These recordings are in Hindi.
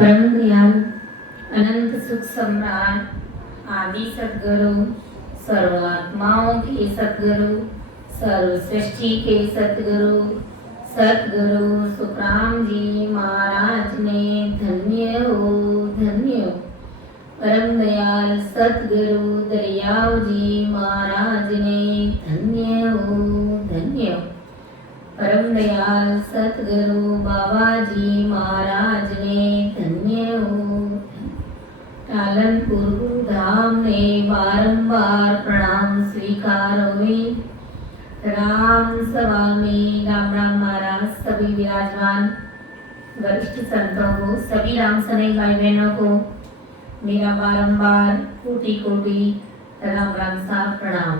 परम दयाल अनंत सुख सम्राट आदि सद्गुरु सर्वात्माओं के सद्गुरु सर्व सृष्टि के सद्गुरु सद्गुरु सुखराम जी महाराज ने धन्य हो धन्य हो। परम दयाल सद्गुरु दरियाव जी महाराज ने धन्य हो धन्य हो। परम दयाल सतगुरु बाबा जी महाराज ने धन्य हो। टालनपुर गुरुधाम ने बारंबार प्रणाम स्वीकार हुए। राम सभा में राम राम महाराज सभी विराजमान वरिष्ठ संतों को, सभी राम सने भाई बहनों को मेरा बारंबार कोटि कोटि राम राम सा प्रणाम।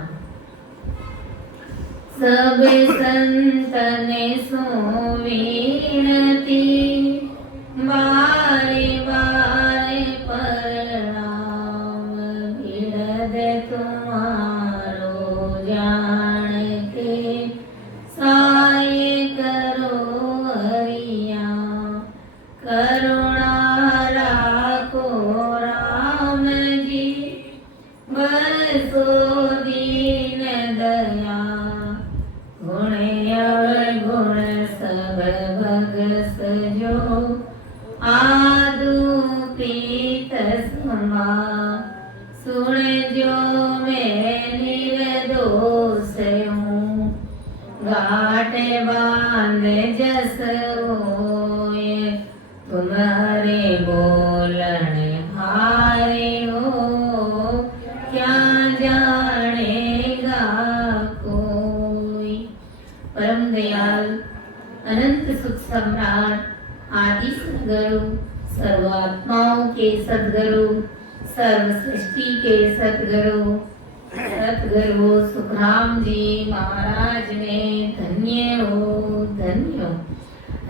सब संतने सो विनती बारे बारे प्रणाम। हृदय तुम्हारो जान के साये करो हरिया। करुणा राखो राम जी बरसो दीन दया। गुण गुण सब भग सजो आदु पीत समा। सुन जो मैं निर्दोष हूँ घाट बांध जस होए। तुम्हारे बोलन हारे हो क्या जानेगा कोई। परम दयाल अनंत सुख सम्राट आदि सद्गुरु सर्वात्माओं के सद्गुरु सर्व सृष्टि के सद्गुरु सद्गुरु सुखराम जी महाराज ने धन्य हो धन्य हो।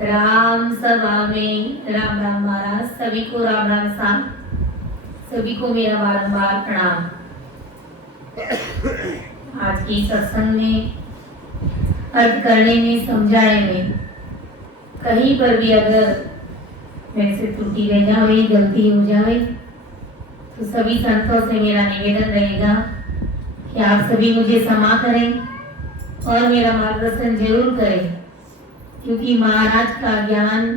राम सभा में राम राम महाराज सभी को राम राम सा, सभी को मेरा बारंबार प्रणाम। आज की सत्संग में अर्थ करने में समझाने में कहीं पर भी अगर मेरे से त्रुटि रह जाए गलती हो जाए तो सभी संतों से मेरा निवेदन रहेगा कि आप सभी मुझे क्षमा करें और मेरा मार्गदर्शन जरूर करें, क्योंकि महाराज का ज्ञान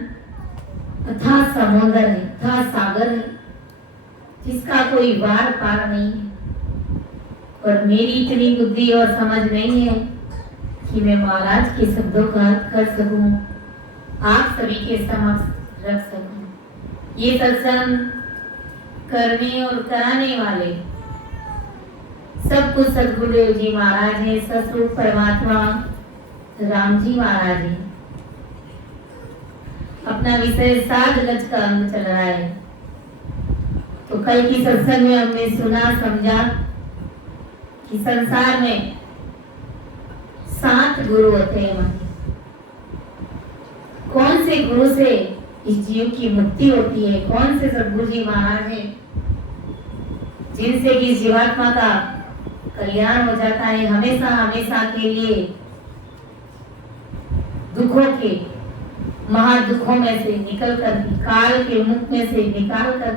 अथाह समुद्र है, अथाह सागर है जिसका कोई वार पार नहीं है। और मेरी इतनी बुद्धि और समझ नहीं है कि मैं महाराज के शब्दों का अर्थ कर सकूं, आप सभी के समक्ष रख सकूं। ये सत्संग करने और कराने वाले सब कुछ सद्गुरुदेव जी महाराज है, सतरूप परमात्मा राम जी महाराज है। अपना विषय साध लज का अंग चल रहा है। तो कल की सत्संग में हमने सुना समझा कि संसार में 7 गुरु होते हैं। कौन से गुरु से इस जीव की मुक्ति होती है, कौन से सद्गुरु जी महाराज है जिनसे कि जीवात्मा का कल्याण हो जाता है हमेशा हमेशा के लिए। दुखों के महादुखों में से निकल कर, काल के मुख में से निकाल कर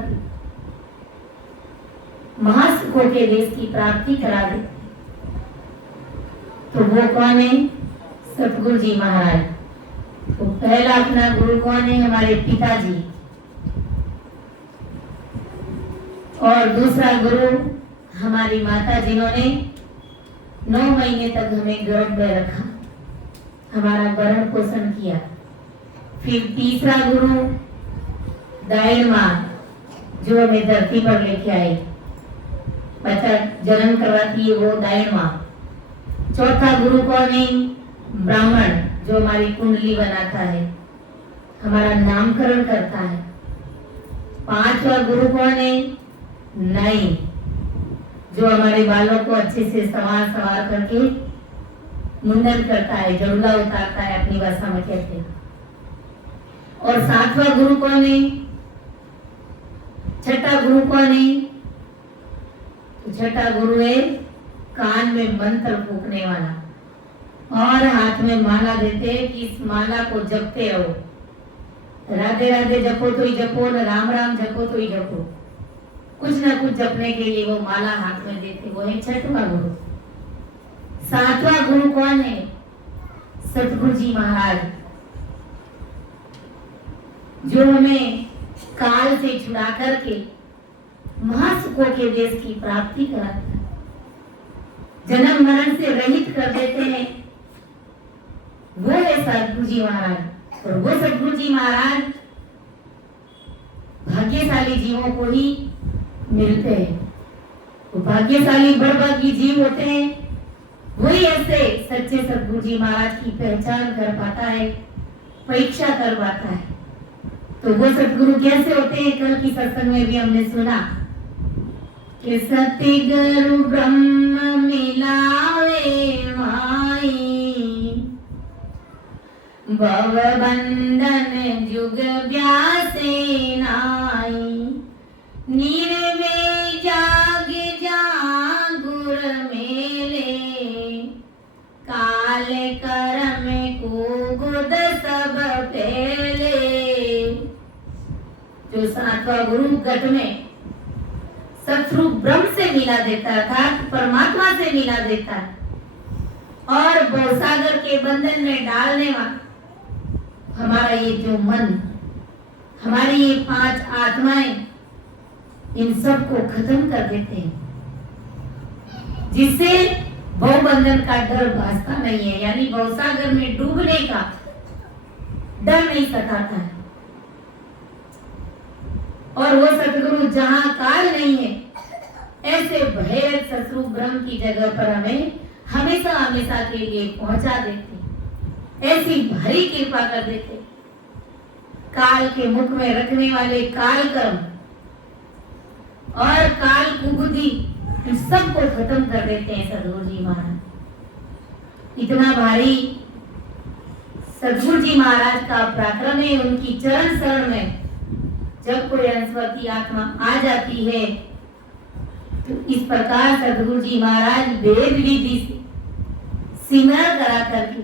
महासुखों के देश की प्राप्ति करा देते। तो वो कौन है? सतगुरु जी महाराज। तो पहला अपना गुरु कौन है? हमारे पिताजी। और दूसरा गुरु हमारी माता, जिन्होंने 9 महीने तक हमें गर्भ में रखा, हमारा भरण पोषण किया। फिर तीसरा गुरु दाइन माँ, जो हमें धरती पर लेके आई, बच्चा जन्म करवाती है, वो दाइन माँ। चौथा गुरु कौन है? ब्राह्मण, जो हमारी कुंडली बनाता है, हमारा नामकरण करता है। 5वां गुरु कौन है? नाई, जो हमारे बालों को अच्छे से सवार करके मुंडन करता है, जड़ुला उतारता है, अपनी भाषा में कहते हैं। और 7वां गुरु कौन है? छठा गुरु कौन है? तो छठा गुरु है कान में मंत्र फूकने वाला और हाथ में माला देते हैं कि इस माला को जपते रहो। राधे राधे जपो तो ही जपो, न राम राम जपो तो ही जपो, कुछ ना कुछ जपने के लिए वो माला हाथ में देते। वो है छठवां गुरु। सातवां गुरु कौन है? सतगुरु जी महाराज, जो हमें काल से छुड़ा करके महासुखों के देश की प्राप्ति कराते हैं, जन्म मरण से रहित कर देते हैं। वो है सतगुरु जी महाराज। और वो सतगुरु जी महाराज भाग्यशाली जीवों को ही मिलते हैं। वो भाग्यशाली बड़भागी जीव होते हैं, वही ऐसे सच्चे सतगुरु जी महाराज की पहचान कर पाता है, परीक्षा कर पाता है। तो वो सतगुरु कैसे होते हैं? कल की सत्संग में भी हमने सुना कि सतगुरु ब्रह्म मिलावे माई, भव बंधन जुग व्यासे नाई, निर्वे जाग जागुर मेले, काल करम को गुद सब पहले। जो सातवां गुरु गट में सतरूप ब्रह्म से मिला देता था, परमात्मा से मिला देता, और भवसागर के बंधन में डालने वाला हमारा ये जो मन, हमारी ये 5 आत्माएं, इन सब को खत्म कर देते हैं, जिससे भव बंधन का डर भासता नहीं है, यानी भवसागर में डूबने का डर नहीं सताता है। और वो सतगुरु जहां काल नहीं है, ऐसे भैरव सतरूप ब्रह्म की जगह पर हमें हमेशा हमेशा के लिए पहुंचा देते, ऐसी भारी कृपा कर देते। काल के मुख में रखने वाले काल कर्म और काल कुबुद्धि, इन सबको खत्म कर देते हैं सतगुरु जी महाराज। इतना भारी सतगुरु जी महाराज का पराक्रम है। उनकी चरण शरण में जब कोई अंशवती आत्मा आ जाती है, तो इस प्रकार सतगुरु जी महाराज वेद विधि से सिमरण करा करके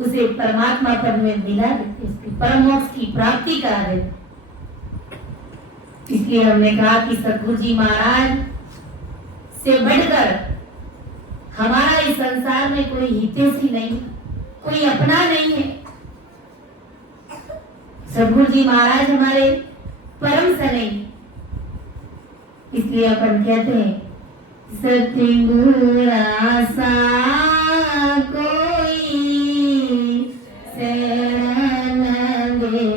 उसे परमात्मा पद में मिला देते, उसकी परम मोक्ष की प्राप्ति करा देते। इसलिए हमने कहा कि सतगुरु जी महाराज से बढ़कर हमारा इस संसार में कोई हितैषी नहीं, कोई अपना नहीं है। सतगुरु जी महाराज हमारे परम सने, इसलिए अपन कहते हैं सतगुरु आसा कोई शरण दे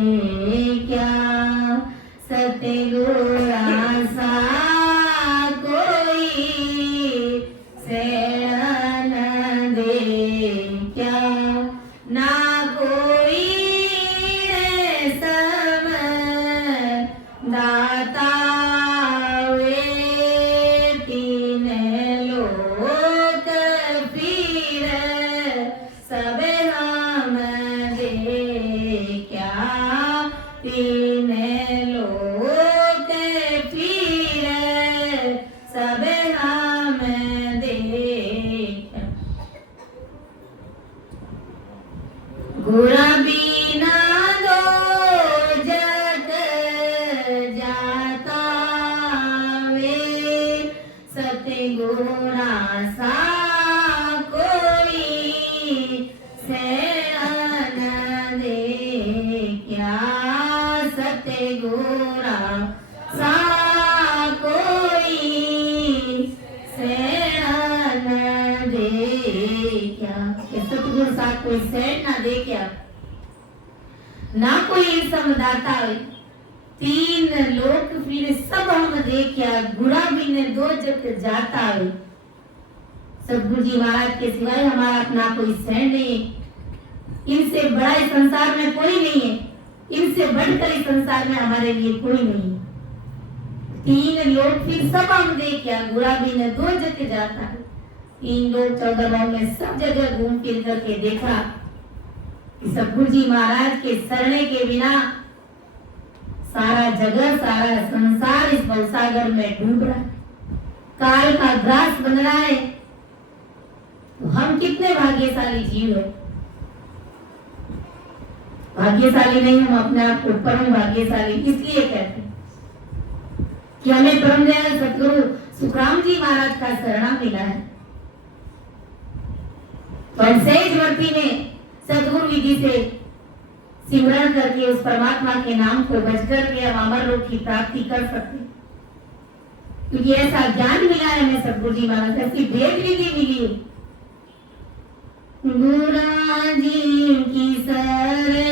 क्या, सतगुरु आसा कोई शरण दे क्या, ना कोई दाता वे तीन लोक पीर, सब हम दे क्या, तीन लोक पीर, सब हम दे क्या। गुरा बिना दो जग जाता वे, सतगुरा सा कोई शरण दे क्या, सतगुरा सा कोई शरण दे क्या। सतगुरु सा कोई शरण ना दे क्या, ना कोई समदाता, तीन लोक फिर सब हम दे क्या, गुरा बिन दो जग जाता है। सतगुरु जी महाराज के सिवाय हमारा अपना कोई शरण नहीं है। इनसे बड़ा इस संसार में कोई नहीं है, इनसे बढ़कर इस संसार में हमारे लिए कोई नहीं है। तीन लोक फिर सब हम दे क्या, गुरा बिन दो जग जाता है। 3 लोक 14 गांव में सब जगह घूम फिर करके देखा कि सतगुरु जी महाराज के शरणे के बिना सारा जगत, सारा संसार इस भवसागर में डूब रहा है, काल का ग्रास बन रहा है। तो हम कितने भाग्यशाली जीव है। भाग्यशाली नहीं, हम अपने आप को परम भाग्यशाली इसलिए कहते हैं कि हमें परम दयाल सदगुरु सुखराम जी महाराज का शरण मिला है। तो सहज वर्ती में सदगुरु विधि से सिमरन करके उस परमात्मा के नाम को भज करके हम अमर लोक की प्राप्ति कर सकते, क्योंकि ऐसा ज्ञान मिला है हमें सदगुरु जी महाराज, ऐसी भेद विधि मिली है। गुरु जी की सरे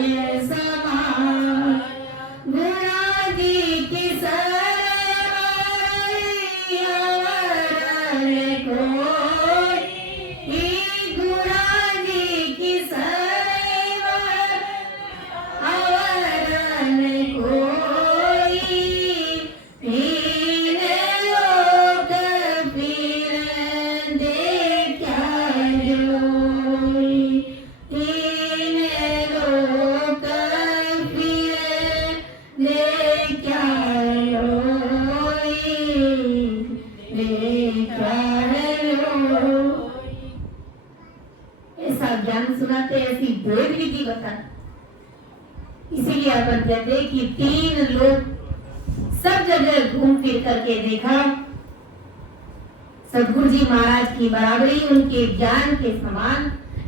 ये समान गुणा जी की ज्ञान सुनाते, ऐसी बोध विधि बताते। इसीलिए अपन कहते हैं कि 3 लोग सब जगह घूम फिर करके देखा, सदगुरु जी महाराज की बराबरी उनके ज्ञान के समान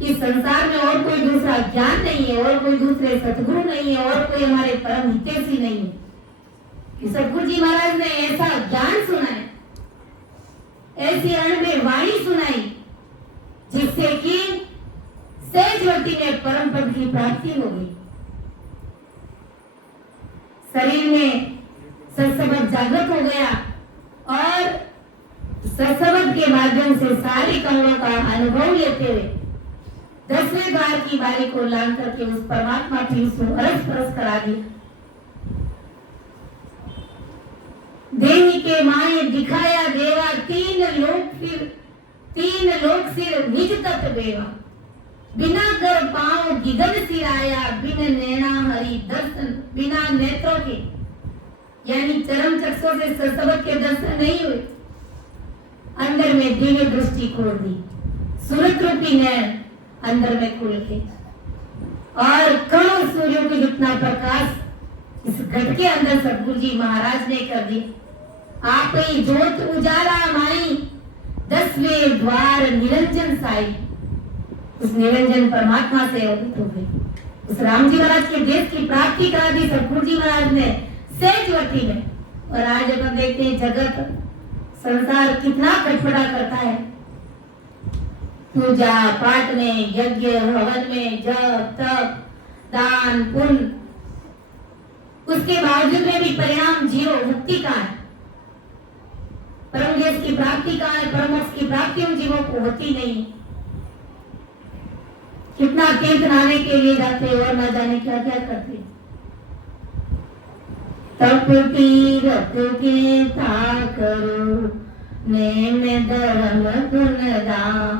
इस संसार में और कोई दूसरा ज्ञान नहीं है, और कोई दूसरे सदगुरु नहीं है, और कोई हमारे परम हितैषी नहीं है कि सदगुरु जी महाराज ने ऐसा ज्ञान सुनाया, ऐसी अणबे वाणी सुनाई जिससे कि सहजवती में परम पद की प्राप्ति हो गई। शरीर में सत्संग जागृत हो गया और सत्संग के माध्यम से सारे कमलों का अनुभव लेते हुए 10वें द्वार की बारी को लांग करके उस परमात्मा की उसको अरस परस करा दिया। देही के माए दिखाया देवा, 3 लोक सिर निज तत् बेवा, बिना कर पांव गिगन सिराया, बिन नैना हरि दर्शन, बिना नेत्रों के यानी चरम चक्षुओं से सत्संग के दर्शन नहीं हुए, अंदर में दिव्य दृष्टि खोल दी, सूरत रूपी नैन अंदर में खुल के, और करोड़ सूर्यों के जितना प्रकाश इस घट के अंदर सदगुरु जी महाराज ने कर दिया। आप ही ज्योत उजाला माई, 10वें द्वार निरंजन साई, उस निरंजन परमात्मा से अवगत हो गई। उस राम जी महाराज के देश की प्राप्ति करा दी सदगुरु जी महाराज ने सहजवती में। और आज अपन देखते हैं जगत संसार कितना कटपटा करता है, पूजा पाठ में, यज्ञ हवन में, जप तप दान पुण्य, उसके बावजूद में भी परिणाम जीरो, मुक्ति का है, परम देश की प्राप्ति का है, परम मोक्ष की प्राप्ति उन जीवों को होती नहीं। कितना तीर्थ नहाने के लिए जाते और न जाने क्या क्या करते। तप तीरथ के था करो, नेम धर्म गुण दान,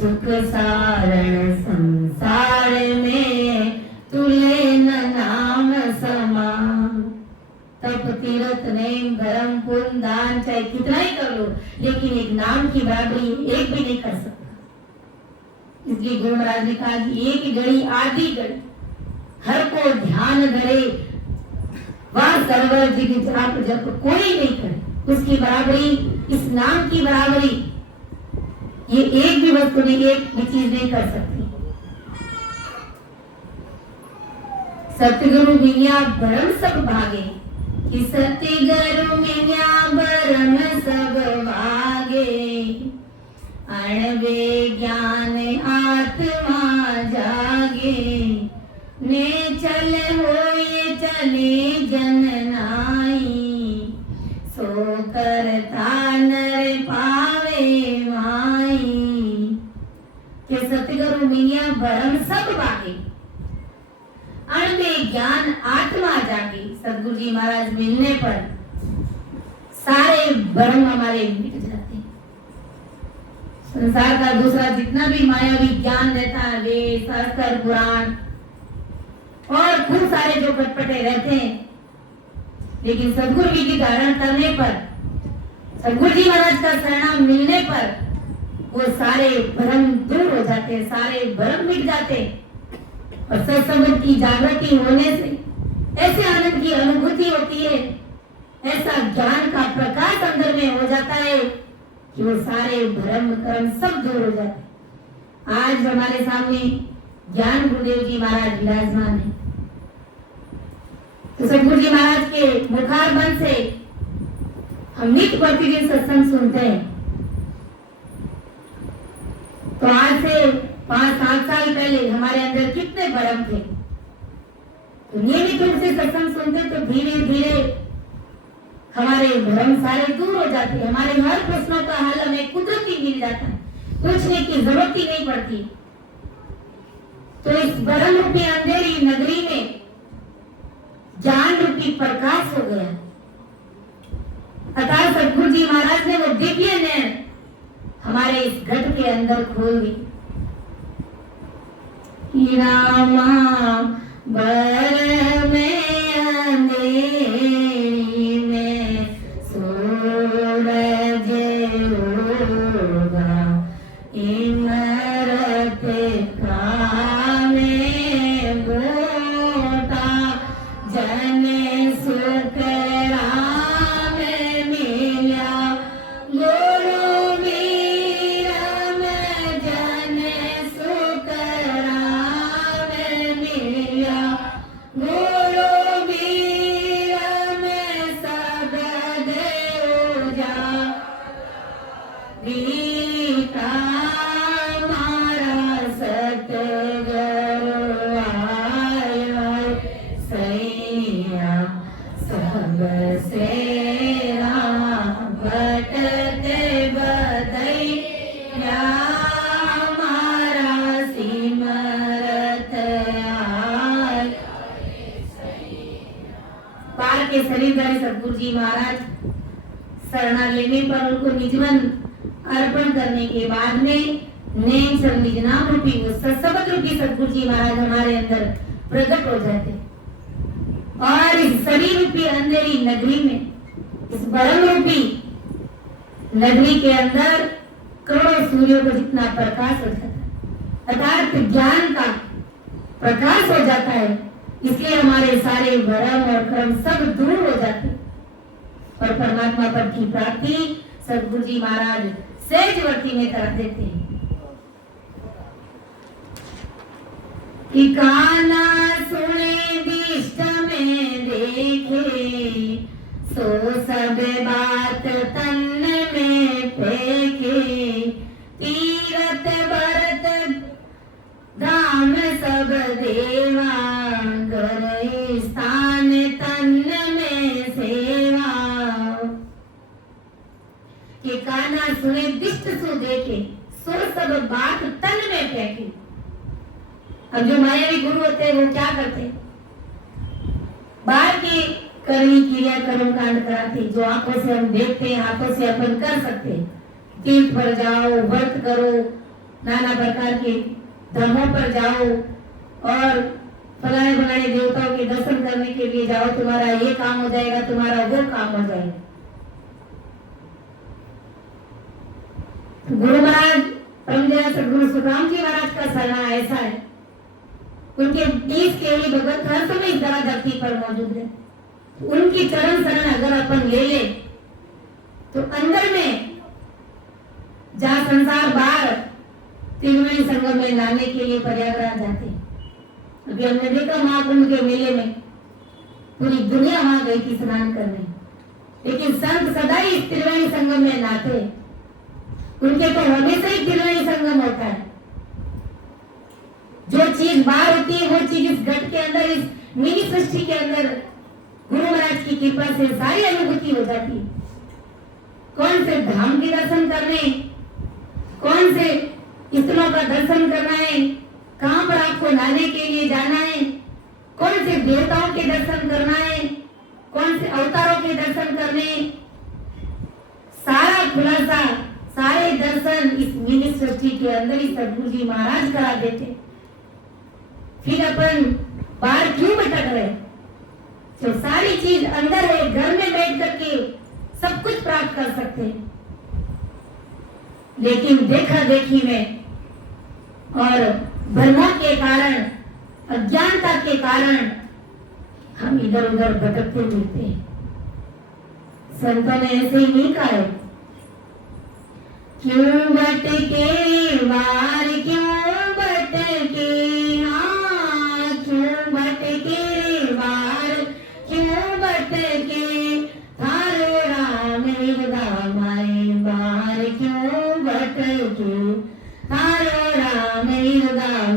सुख सारण संसार में, तुले न नाम समान। तप तीर्थ नेम धर्म पुण्य दान चाहे कितना ही कर लो, लेकिन एक नाम की बराबरी एक भी नहीं कर सकता। इसलिए गुरु महाराज ने कहा कि एक घड़ी आधी घड़ी हर को ध्यान धरे, वह सर्वर जिग जाप जप कोई नहीं करे, उसकी बराबरी, इस नाम की बराबरी ये एक भी वस्तु नहीं, एक भी चीज नहीं कर सकती। सतगुरु मिलिया भरम सब भागे, कि सतगुरु मिलिया भरम सब भागे, अणवे ज्ञान आत्मा जागे, ने चल होए चले जन नाई, सो करता नर पावे माई। के सतगुरु मिलिया भरम सब भागे, अणवे ज्ञान आत्मा जागे। सदगुरु जी महाराज मिलने पर सारे भ्रम हमारे मिट जाते हैं। संसार का दूसरा जितना भी मायावी ज्ञान रहता है, वेद शास्त्र पुराण और खूब सारे जो खटपटे रहते हैं, लेकिन सदगुरु जी की धारण करने पर, सदगुरु जी महाराज का शरणाम मिलने पर वो सारे भ्रम दूर हो जाते हैं, सारे भ्रम मिट जाते हैं। और सत्संग की जागृति होने से ऐसे आनंद की अनुभूति होती है, ऐसा ज्ञान का प्रकाश अंदर में हो जाता है कि वो सारे भ्रम कर्म सब दूर हो जाते हैं। आज हमारे सामने ज्ञान गुरुदेव जी महाराज विराजमान है, तो सदगुरु जी महाराज के मुखार बंद से हम नित्य प्रतिदिन सत्संग सुनते हैं। तो आज से 5-7 साल पहले हमारे अंदर कितने भ्रम थे, तो नियमित रूप से सत्संग सुनते तो धीरे धीरे हमारे भ्रम सारे दूर हो जाते हैं, हमारे हर प्रश्नों का हल हमें कुदरती मिल जाता है, पूछने की जरूरत ही नहीं पड़ती। तो इस ब्रह्म रूपी अंधेरी नगरी में ज्ञान रूपी प्रकाश हो गया। अतः सदगुरु जी महाराज ने वो दिव्य नैन हमारे इस घट के अंदर खोल दी। रामा बर में अंधेरी में सूरज होगा, इमरत कामे गोटा जन सुख राम मिला, गुरु वीरम जन सुख राम मिला, गुरु वीरम सब देव जा गीता मारा सतगुरु आया सैया सब सेरा भटते बदैया मारा सिमरत आय। पार के शरीरधारी सदगुरु जी महाराज शरणा लेने पर उनको निजवन अर्पण करने के बाद में नेम सब निज नाम रूपी वो सत्सबक रूपी सदगुरु जी महाराज हमारे अंदर प्रकट हो जाते। और इस शरीर रूपी अंधेरी नगरी में, इस ब्रह्म रूपी नगरी के अंदर करोड़ों सूर्यों को जितना प्रकाश हो जाता है, अर्थात ज्ञान का प्रकाश हो जाता है, इसलिए हमारे सारे भ्रम और कर्म सब दूर हो जाते और परमात्मा पद की प्राप्ति सदगुरु जी महाराज सहजवर्ती में कर देते हैं। कि काना सुने दिष्ट में देखे, सो सब बात तन में फेंके, तीरथ भरत धाम सब देवा, करे स्थान तन में सेवा। कि काना सुने दिष्ट सो देखे, सो सब बात तन में फेंके। अब जो मायावी गुरु होते हैं वो क्या करते हैं, बाहर की करनी क्रिया कर्म कांड कराते, जो आंखों से हम देखते हैं, हाथों से अपन कर सकते हैं। तीर्थ पर जाओ, व्रत करो, नाना प्रकार के धर्मों पर जाओ और फलाने फलाने देवताओं के दर्शन करने के लिए जाओ, तुम्हारा ये काम हो जाएगा, तुम्हारा वो काम हो जाएगा। गुरु महाराज परमदयाल सद्गुरु सुखराम जी महाराज का शरणा ऐसा है, उनके 20 केवली भगत हर समय इस धरा धरती पर मौजूद है। उनकी चरण शरण अगर अपन ले ले तो अंदर में जहाँ संसार बाहर त्रिवेणी संगम में नहाने के लिए प्रयागराज जाते, अभी हमने देखा महाकुंभ के मेले में पूरी दुनिया वहां गई थी स्नान करने, लेकिन संत सदा ही त्रिवेणी संगम में नहाते। उनके तो हमेशा ही त्रिवेणी संगम होता है। जो चीज बाहर होती है वो चीज इस घट के अंदर, इस मिनी सृष्टि के अंदर गुरु महाराज की कृपा से सारी अनुभूति हो जाती है। कौन से धाम के दर्शन करने, कौन से स्थलों का दर्शन करना है, कहां पर आपको नहाने के लिए जाना है, कौन से देवताओं के दर्शन करना है, कौन से अवतारों के दर्शन करने, सारा खुलासा, सारे दर्शन इस मिनी सृष्टि के अंदर ही सद्गुरु जी महाराज करा देते। फिर अपन बाहर क्यों भटक रहे, जो सारी चीज अंदर है, घर में बैठ करके सब कुछ प्राप्त कर सकते हैं। लेकिन देखा देखी में और भ्रम के कारण, अज्ञानता के कारण हम इधर उधर भटकते मिलते हैं। संतों ने ऐसे ही नहीं कहा है, क्यों भटके वार, क्यों भटके, हाँ क्यों भटके वार, क्यों भटके, थारो राम हृदय बार, क्यों भटके, थारो राम हृदय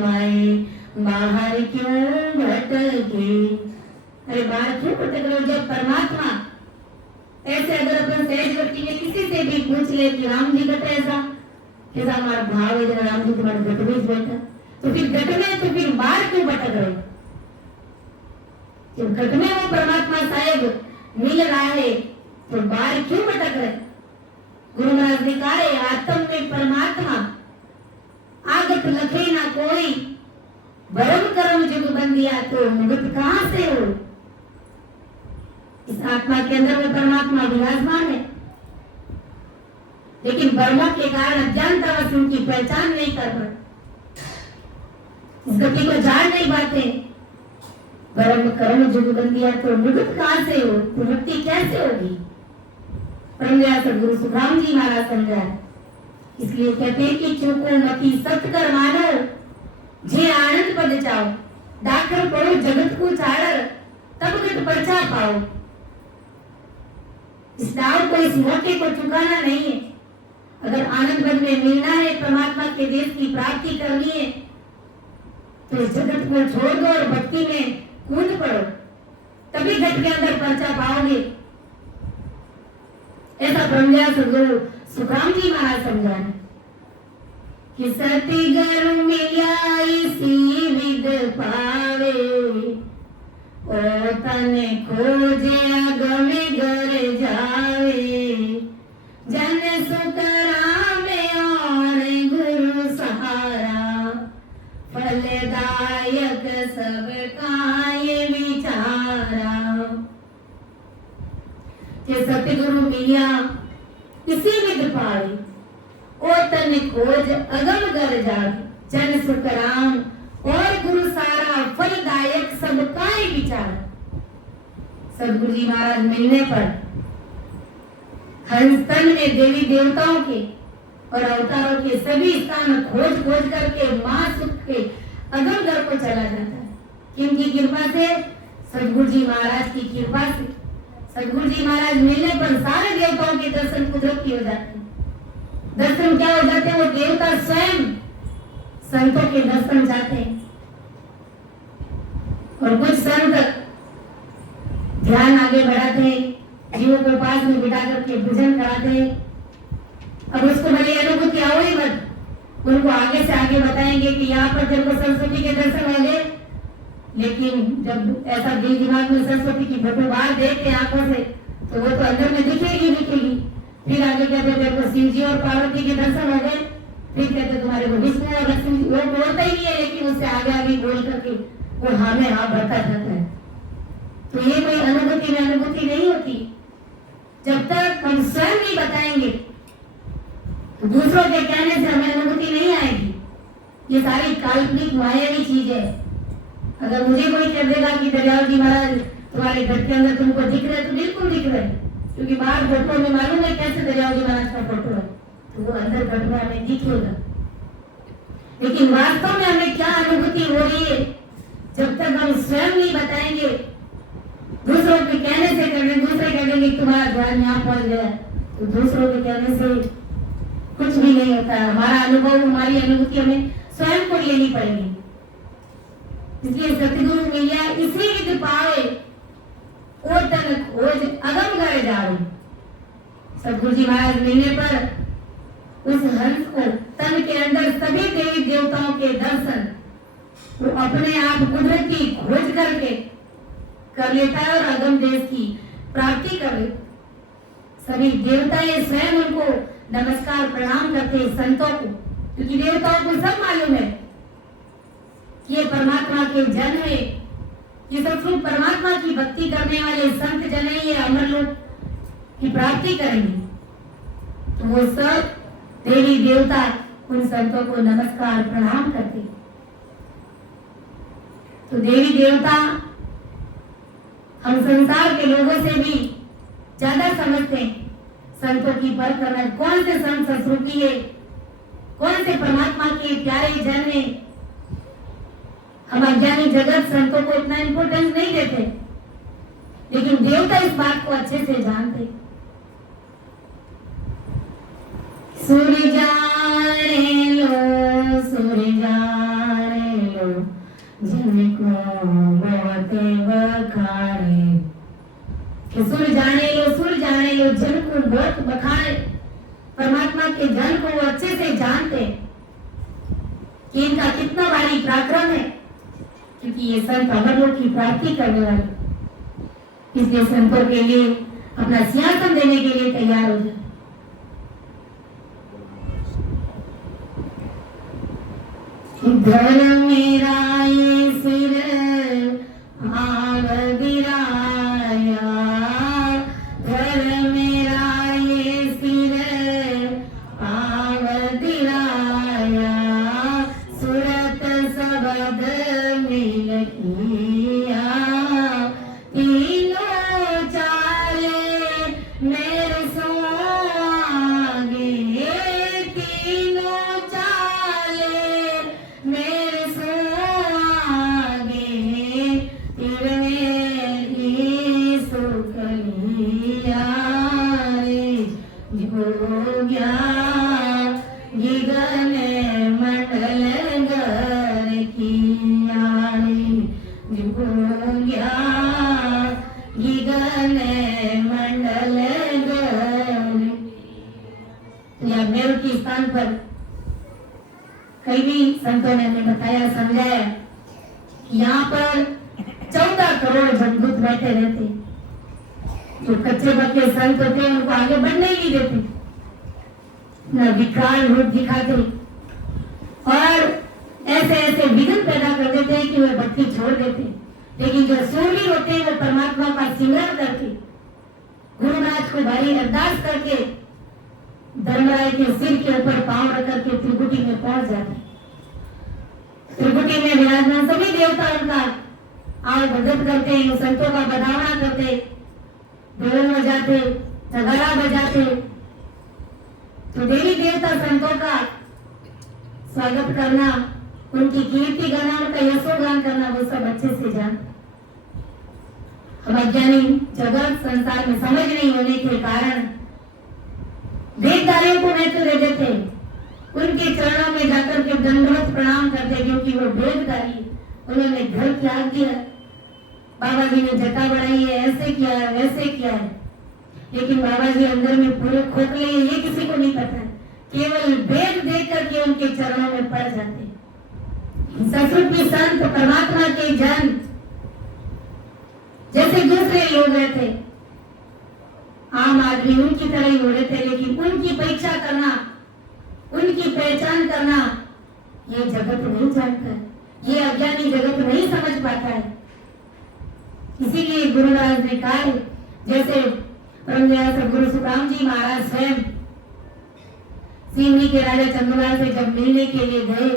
बाहर, क्यों भटके। अरे बाहर क्यों भटक रहे हो? जब परमात्मा ऐसे अगर अपन सहज भक्ति में किसी से भी पूछ ले कि राम जी घट ऐसा कैसा हमारा भाव है, जरा राम जी तुम्हारे घट में बैठा, तो फिर घट में तो फिर बाहर क्यों भटक रहे हो? जब घट में वो परमात्मा साहेब मिल रहा है तो बाहर क्यों भटक रहे? गुरु महाराज ने कहा है आत्म में परमात्मा आगत लखे ना कोई, भरम कर्म जुग बंदिया तो मुक्त कहां से हो? इस आत्मा के अंदर में परमात्मा विराजमान है, लेकिन भ्रमों के कारण अज्ञानतावश उनकी पहचान नहीं कर पाते, इस गति को जान नहीं पाते। भरम कर्म जुग बंदिया तो मुक्त कहां से हो? तो मुक्ति कैसे होगी? परमदयाल सद्गुरु सुखराम जी महाराज समझाए, इसलिए कहते हैं कि चूको मति सत्कर मानो, जे आनंद पद जाओ, डाकर पढ़ो जगत को चाड़र, तब गट पर्चा पाओ। इस दाव को, इस मौके को चुकाना नहीं है। अगर आनंद पद में मिलना है, परमात्मा के देश की प्राप्ति करनी है, तो इस जगत को छोड़ दो और भक्ति में कूद पड़ो, तभी घट के अंदर पर्चा पाओगे। ऐसा ब्रह्मदयाल सद्गुरु सुखराम जी महाराज समझाए कि सती घर मिल्या इसी विद पावे, ओ तने खोजे अगमे घर जावे, जन सुख रामे और गुरु सहारा, फलदायक सब काय विचारा। कि सतगुरु मिलिया इसी विद पावे, ओ तन खोज अगम घर जावे, जन सुख राम और गुरु सारा, फलदायक सब काय विचार। सदगुरु जी महाराज मिलने पर हंस तन में देवी देवताओं के और अवतारों के सभी स्थान खोज खोज करके मां सुख के अगम घर को चला जाता है। किनकी कृपा से? सदगुरु जी महाराज की कृपा से। सदगुरु जी महाराज मिलने पर सारे देवताओं के दर्शन कुदरती हो जाते हैं। दर्शन क्या हो जाते हैं? वो देवता स्वयं संतों के दर्शन चाहते हैं। और कुछ संत ध्यान आगे बढ़ाते हैं, जीवों को पास में बिठा करके भोजन कराते हैं। अब उसको बड़ी अनुभूति आओ ही मत, उनको आगे से आगे बताएंगे कि यहाँ पर तेरे को सरस्वती के दर्शन हो गए, लेकिन जब ऐसा दिल दिमाग में सरस्वती की फोटो बाहर देखते आंखों से, तो वो तो अंदर में दिखेगी दिखेगी। फिर आगे कहते तेरे को शिव जी और पार्वती के दर्शन हो गए, फिर कहते तुम्हारे को विष्णु और लक्ष्मी, वो बोलता ही नहीं है, लेकिन उससे आगे आगे बोल करके वो हाँ में हाँ बढ़ता जाता है। तो ये कोई अनुभूति में अनुभूति नहीं होती। जब तक हम स्वयं नहीं बताएंगे तो दूसरों के कहने से हमें अनुभूति नहीं आएगी। ये सारी काल्पनिक मायावी चीज है। अगर मुझे कोई कह देगा कि दरियाव जी महाराज तुम्हारे घर के अंदर तुमको दिख रहे, तो बिल्कुल दिख रहे, क्योंकि बाहर फोटो में मालूम है कैसे दरियाव जी महाराज का फोटो है, तो वो अंदर घर में हमें दिखेगा। लेकिन वास्तव में हमें क्या अनुभूति हो रही है, जब तक हम स्वयं नहीं बताएंगे, दूसरों के कहने से करेंगे, दूसरे कह देंगे तुम्हारा ध्यान यहाँ पहुंच गया, तो दूसरों के कहने से कुछ भी नहीं होता। हमारा अनुभव, हमारी अनुभूति हमें स्वयं को लेनी पड़ेगी। इसलिए सतगुरु मिलिया इसी विद पावे, ओ तन खोज अगम घर जावे। सतगुरु जी महाराज मिलने पर उस हंस को, तन के अंदर सभी देवी देवताओं के दर्शन वो अपने आप कुदरती खोज करके कर लेता है और अगम देश की प्राप्ति कर ले। सभी देवताएं स्वयं उनको नमस्कार प्रणाम करते हैं संतों को, क्योंकि देवताओं को सब मालूम है कि ये परमात्मा के जन है, ये सब लोग परमात्मा की भक्ति करने वाले संत जन है, ये अमर लोग की प्राप्ति करेंगे। तो वो सब देवी देवता उन संतों को नमस्कार प्रणाम करते। तो देवी देवता हम संसार के लोगों से भी ज्यादा समझते हैं। संतों की परख करना, कौन से संत ससुरुकी है, कौन से परमात्मा के प्यारे जन है। हम अज्ञानी जगत संतों को इतना इंपोर्टेंस नहीं देते, लेकिन देवता इस बात को अच्छे से जानते। सूर्य जाने लो, सूर्य जाने लो, जिनको बहुत वखार सुर जाने लो जन को बहुत बखाने। परमात्मा के जन को वो अच्छे से जानते हैं कि इनका कितना भारी पराक्रम है, क्योंकि ये संत अमरलोक की प्राप्ति करने वाले। इसलिए संतों के लिए अपना सिंहासन देने के लिए तैयार हो जाए। धर्म मेरा ये सिर आव गिराया, धर्म मेरा ये सिर आव गिराया, सुरत सबद मिल किया, तीनों चाले मेरे सो आगे, तीनों चाले मेरे सो आगे, तिरमेरी सुख लिया रे, हो गया गिगन मंडल घर किया रे, हो गया गिगन मंडल घर। या मेरु के स्थान पर कई भी संतों ने हमें बताया, समझाया कि यहाँ पर 14 करोड़ भूत बैठे रहते। जो कच्चे पक्के संत होते हैं उनको आगे बढ़ने ही नहीं देते, न विकराल रूप दिखाते और ऐसे ऐसे विघ्न पैदा कर देते हैं कि वे भक्ति छोड़ देते। लेकिन जो सूरवीर होते हैं वो परमात्मा का सिमरन करके, गुरु महाराज को भारी अरदास करके धर्मराय के सिर के ऊपर पांव रख करके त्रिकुटी में पहुंच जाते। त्रिकुटी में विराजमान सभी देवता उनका आव भगत करते हैं, संतों का बधावना करते, ढोल बजाते, नगाड़ा बजाते। तो देवी देवता संतों का स्वागत करना, उनकी कीर्ति गाना, उनका यशोगान करना वो सब अच्छे से जानते। हम अज्ञानी जगत संसार में समझ नहीं होने के कारण वेदधारियों को महत्व दे देते, उनके चरणों में जाकर के दंडवत प्रणाम करते, क्योंकि वो वेदधारी, उन्होंने घर त्याग दिया, बाबा जी ने जटा बढ़ाई है, ऐसे किया है, वैसे किया है। लेकिन बाबा जी अंदर में पूरे खोखले हैं, ये किसी को नहीं पता है। केवल वेद देख करके उनके चरणों में पड़ जाते। सतरूपी संत परमात्मा के जन जैसे दूसरे लोग रहते, आम आदमी उनकी तरह ही हो रहे थे, लेकिन उनकी परीक्षा करना, उनकी पहचान करना ये जगत नहीं जानता है, ये अज्ञानी जगत नहीं समझ पाता है। इसीलिए गुरु महाराज ने कहा, जैसे परम दयाल सद्गुरु सुखराम जी महाराज स्वयं सिवनी के राजा चंद्रलाल से जब मिलने के लिए गए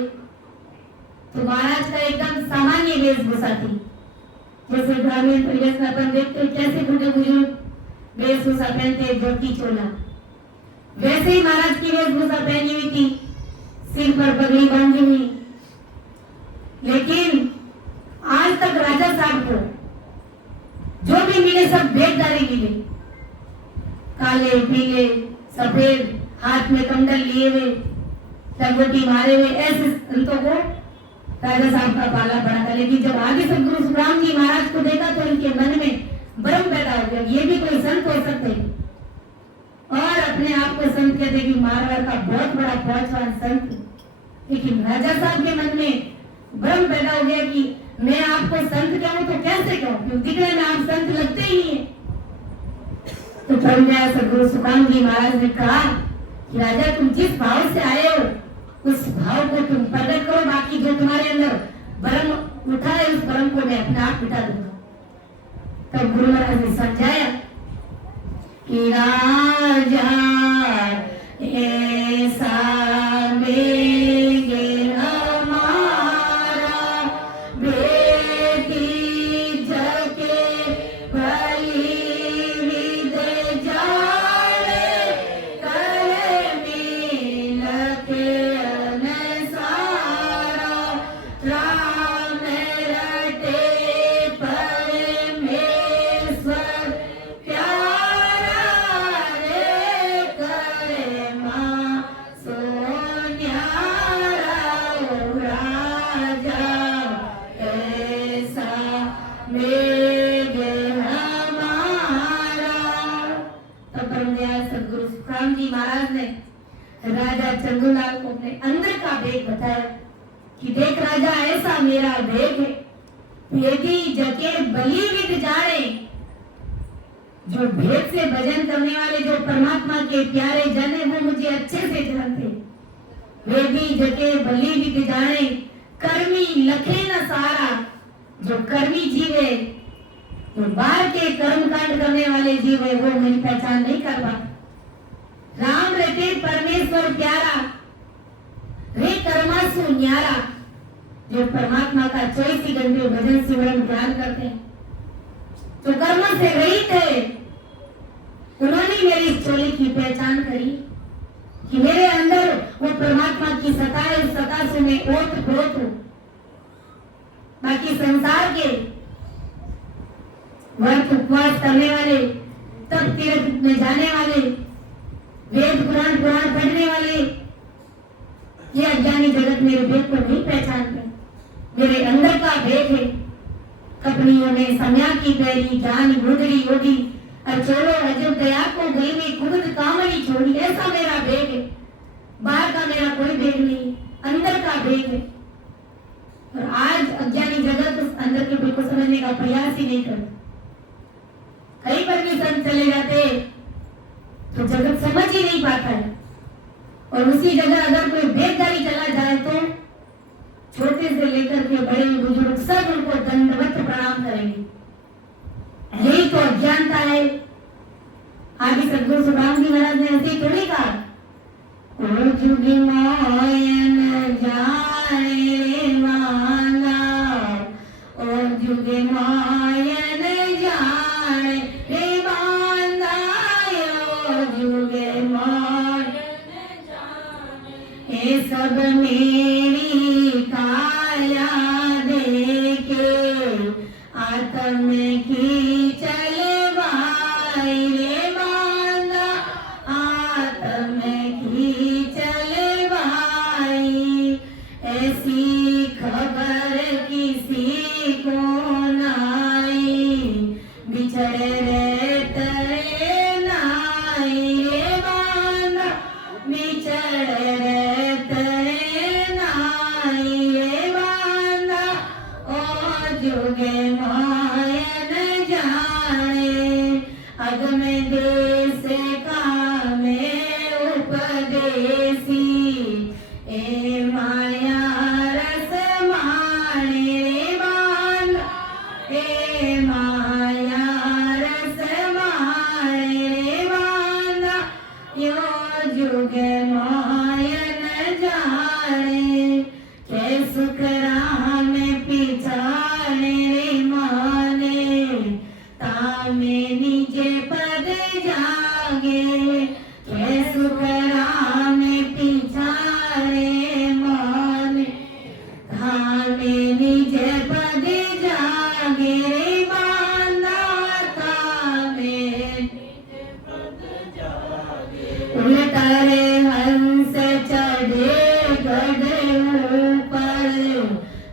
तो महाराज का एकदम सामान्य वेशभूषा थी। जैसे ग्रामीण परिवेश में अपन देखते कैसे बूढ़े बुजुर्ग वेशभूषा पहनते, धोती चोला, वैसे ही महाराज की वेशभूषा पहनी हुई थी, सिर पर पगड़ी बांधी हुई। लेकिन आज तक राजा साहब को जो भी मिले सब भेदधारी मिले, काले पीले सफेद, हाथ में कमंडल लिए हुए, लंगोटी मारे हुए, ऐसे संतों को राजा साहब का पाला पड़ा था। लेकिन जब आगे सद्गुरु सुखराम जी महाराज को देखा तो उनके मन में भ्रम पैदा हो गया, ये भी कोई संत हो सकते, और अपने आप को संत कहते कि मारवाड़ का बहुत बड़ा पहुंचवान संत। लेकिन राजा साहब के मन में भ्रम पैदा हो गया कि मैं आपको संत कहूं तो कैसे कहूं, क्यों दिखने में आप संत लगते ही नहीं है। तो परम सद्गुरु सुखराम जी महाराज ने कहा कि राजा तुम जिस भाव से आए हो उस भाव को तुम प्रकट करो, बाकी जो तुम्हारे अंदर भ्रम उठा है उस भ्रम को मैं अपने आप मिटा दूंगा। तब गुरु महाराज ने समझाया कि राजा ऐसा बेगे हमारा, बेटी जके भली विदे जाने, करे मिल के अनसारा, राम रटे परमेश्वर प्यारा रे, करे माँ सो राजा चंदूलाल को अपने अंदर का भेद बताया कि देख राजा, ऐसा मेरा भेद है, भेदी जके बलि विद जाने। जो भेद से भजन करने वाले, जो परमात्मा के प्यारे जन है, वो मुझे अच्छे से जानते। भेदी जके बलि विद जाने, कर्मी लखे न सारा। जो कर्मी जीव है, जो बाहर के कर्म कांड करने वाले जीव है, वो मेरी पहचान नहीं कर पाते। राम रटे परमेश्वर प्यारा, रे कर्मासु न्यारा। जो परमात्मा का 24 घंटे भजन सिमरन ध्यान करते हैं, जो कर्म से रहित है, उन्होंने मेरी इस चोली की पहचान करी कि मेरे अंदर वो परमात्मा की सत्ता है। उस सत्ता से मैं ओत प्रोत हूं। बाकी संसार के व्रत उपवास करने वाले, तप तीर्थ में जाने वाले, वेद पुराण पढ़ने वाले, ये अज्ञानी जगत मेरे भेद को नहीं पहचानते। मेरे अंदर का भेद है। कपड़ियों में समया की पैरी, ज्ञान गुदड़ी योगी, अचोलो अजब दया को गई में कुमुद कामनी छोड़ी। ऐसा मेरा भेद है। बाहर का मेरा कोई भेद नहीं, अंदर का भेद है। और आज अज्ञानी जगत उस अंदर के भेद को समझने का प्रयास ही नहीं करता। कहीं पर भी संत चले जाते तो जगत समझ ही नहीं पाता है। और उसी जगह अगर कोई भेददारी चला जाए तो छोटे से लेकर के बड़े बुजुर्ग सब उनको दंडवत प्रणाम करेंगे। यही तो अज्ञानता है। आदि सदगुरु सुखराम जी महाराज ने ऐसे थोड़ी कहा, ओ जुगी मायन जाने वाला, ओ जुगी मायन जाने वाला, ओ जुगे मायन जाने। ये सब मेरी काया देखे, आत्म की चलवाई रे बांधा, आत्म की चलवाई। ऐसी खबर किसी को नाई, बिछड़े रहते नाई रे बांधा, बिछड़े रहते नाई रे बांधा। ओ जुगे मायन जाने, अगम देश का मैं उपदेसी, ए माया रस माने रे बांधा, ए माया रस माने रे बांधा। यो जुगे मायन जाने, के सुख राह में पिछाने रे माने, तामे निजे पद जागे। के सुख राह में पिछाने माने, तामे निजे पद जागे रे बांधा, तामे निजे पद जागे। उलटा रे हंस चढ़े गढ़ ऊपर,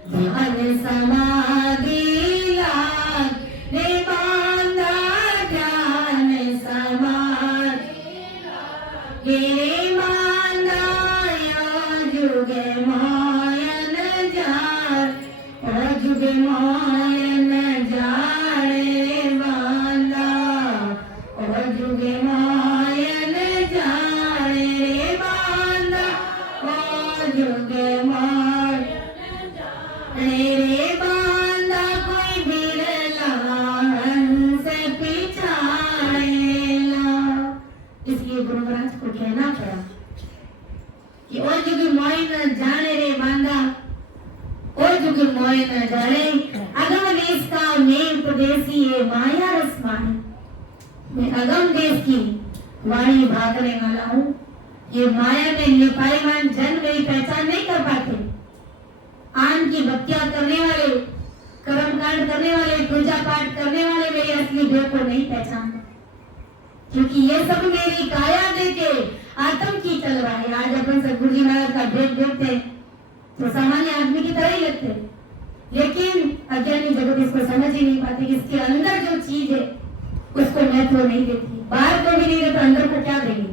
ध्यान समाधि लाग रे बांधा, ध्यान समाधि लाग रे बांधा। यो जुगे मायन जाने, ओ जुगे मायन जाने बांधा, ओ जुगे मायन जाने रे बांधा, ओ जुगे मायन रे बांधा। कोई बिरला हंस पिछाड़ेला। इसलिए गुरु महाराज को कहना पड़ा कि ओ जुगे मायन जाने रे बांधा, ओ जुगे मायन जाने। अगम देश का मैं उपदेसी, ये माया रस माने। मैं अगम देश की वाणी भागने वाला हूँ। ये माया में लिपायमान जन मेरी पहचान नहीं कर पाते। आन की भक्तियां करने वाले, कर्मकांड करने वाले, पूजा पाठ करने वाले मेरी असली भेद को नहीं पहचानते, क्योंकि ये सब मेरी काया देके आत्म की तलवार है। आज अपन सदगुरु जी महाराज का भेद देखते तो सामान्य आदमी की तरह ही लगते, लेकिन अज्ञानी जगत इसको समझ ही नहीं पाते कि इसके अंदर जो चीज है उसको महत्व नहीं देती। बाहर को भी नहीं देते, अंदर को क्या देंगे।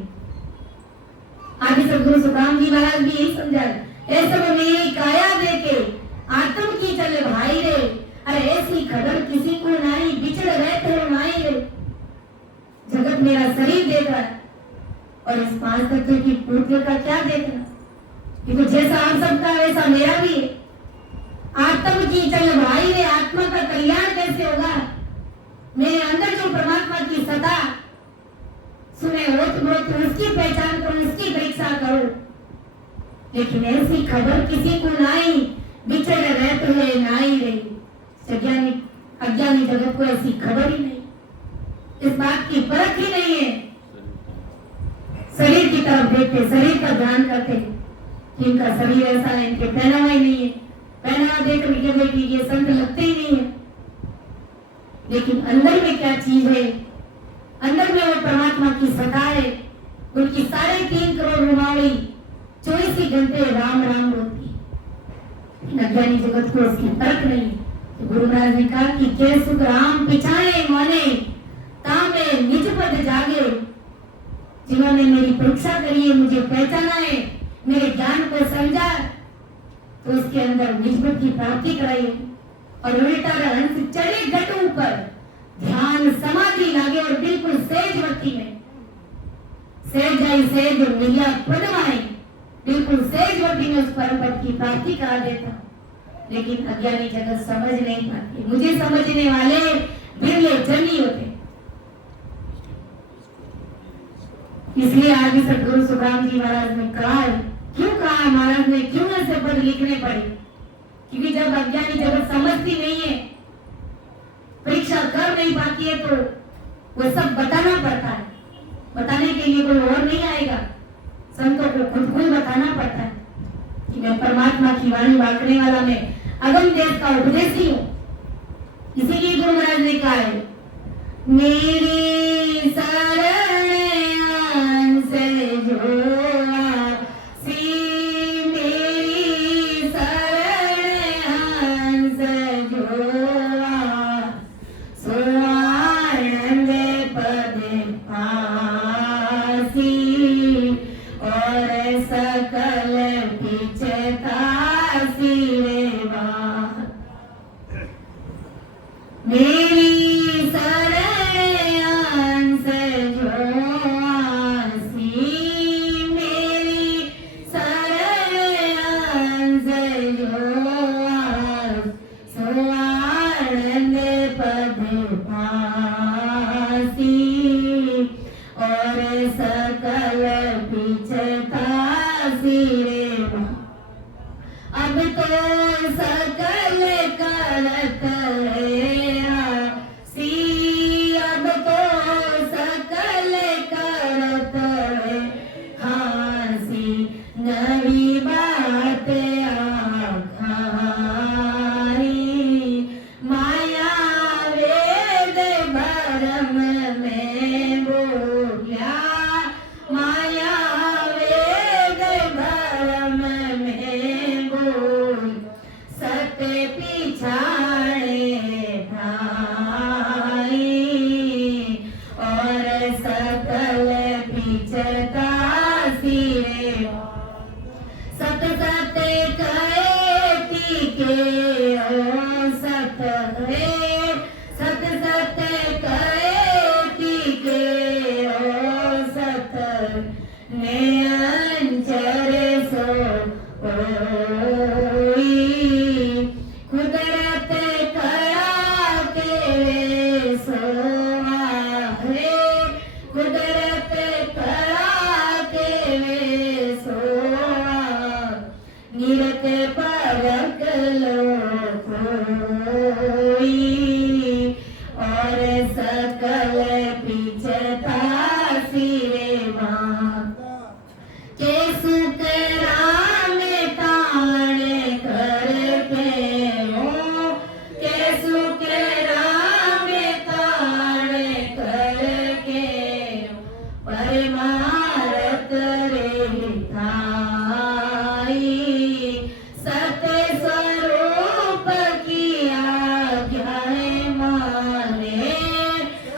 आदि सदगुरु सुखराम जी महाराज भी यही समझा, ऐ सब मेरी काया देके आत्म की चले भाई रे, अरे ऐसी खबर किसी को नहीं, बिछड़ गए थे माई रे। जगत मेरा शरीर देख रहा है और इस 5 तत्व की पूर्ति का क्या देखना, क्योंकि जैसा आप सबका वैसा मेरा भी है। आत्म की चल भाई रे, आत्मा का कल्याण कैसे होगा? मेरे अंदर जो परमात्मा की सत्ता सुने ओत मोत, उसकी पहचान करो, उसकी परीक्षा करो, लेकिन ऐसी खबर किसी को नहीं, बिछड़ रहते हुए नहीं रही। अज्ञानी जगत को ऐसी खबर ही नहीं, इस बात की परख ही नहीं है। शरीर की तरफ देखते, शरीर का ध्यान करते, इनका शरीर ऐसा है, इनके पहनावा ही नहीं है, पहनावा देख करके बेटी ये संत लगते ही नहीं है। लेकिन अंदर में क्या चीज है? अंदर में वो परमात्मा की सत्ता है, उनकी 3.5 करोड़ रुमावली 24 घंटे राम राम बोलती है। अज्ञानी जगत को उसकी परख नहीं। तो गुरु महाराज ने कहा कि के सुख राम पिछाने माने, तामे निज पद जागे। जिन्होंने मेरी परीक्षा करी है, मुझे पहचाना है, मेरे ज्ञान को समझा, तो उसके अंदर निज पद की प्राप्ति कराई और उल्टा हंस चढ़े घट ऊपर, ध्यान समाधि लागे और बिल्कुल सहजवती में सहज मिलिया पदमाई, बिल्कुल सहजवती में उस परम पद की प्राप्ति करा देता। लेकिन अज्ञानी जगत समझ नहीं पाती। मुझे समझने वाले बिरले जन ही होते। इसलिए आज सदगुरु सुखराम जी महाराज ने कहा, क्यों कहा महाराज ने, क्यों ऐसे पद लिखने पड़े? क्योंकि जब अज्ञानी जगत समझती नहीं है, परीक्षा कर नहीं पाती है, तो वो सब बताना पड़ता है। बताने के लिए कोई और नहीं आएगा, संतों को खुद को ही बताना पड़ता है कि मैं परमात्मा की वाणी बांटने वाला, मैं अगम देश का उपदेशी हूँ। इसीलिए गुरु महाराज ने कहा है, मेरी शरण से जो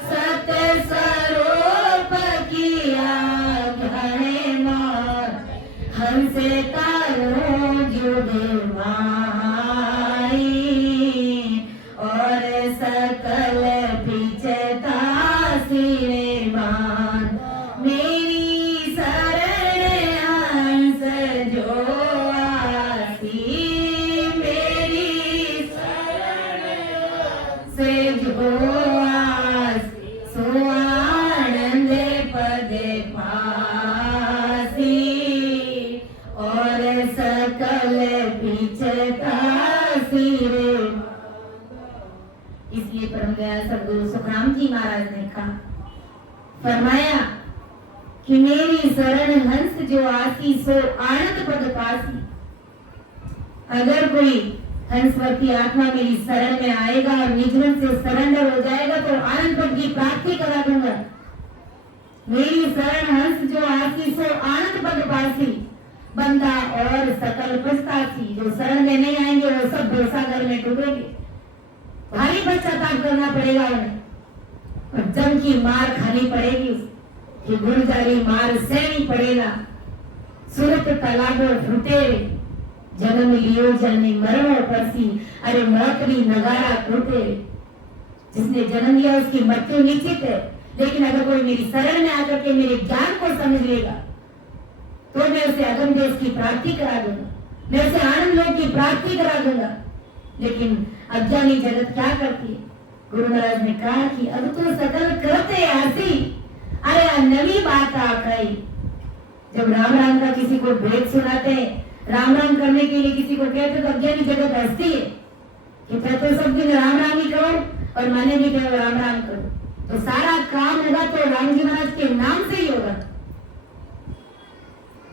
सत जी महाराज ने कहा, फरमाया कि मेरी शरण हंस जो आसी सो आनंद पद पासी। अगर कोई हंसवती आत्मा मेरी शरण में आएगा और निजन से सरेंडर हो जाएगा तो आनंद पद की प्राप्ति करा दूंगा। मेरी शरण हंस जो आसी सो आनंद पद पासी। बंदा और सकल पछतासी। जो शरण में नहीं आएंगे वो सब भवसागर में डूबेंगे। भारी पश्चाताप करना पड़ेगा उन्हें और जम की मार खानी पड़ेगी कि गुरजारी मार सहनी पड़ेगा। सुरत तालाबो फूटे जन्म लियो जन्मी मरणो परसी। अरे मौतरी नगारा टूटे। जिसने जन्म लिया उसकी मृत्यु निश्चित है, लेकिन अगर कोई मेरी शरण में आकर के मेरे ज्ञान को समझ लेगा तो मैं उसे अगम देश की प्राप्ति करा दूंगा, मैं उसे आनंद लोक की प्राप्ति करा दूंगा। लेकिन अज्ञानी जगत क्या करती है? गुरु महाराज ने कहा कि अब तो सकल करते आसी। अरे नवी बात आ गई। जब राम राम का किसी को भेद सुनाते हैं, राम राम करने के लिए किसी को कहते तो अज्ञानी जगत हंसती है कि तो सब दिन राम राम ही करो और माने भी कहो राम राम करो, तो सारा काम होगा तो राम जी महाराज के नाम से ही होगा।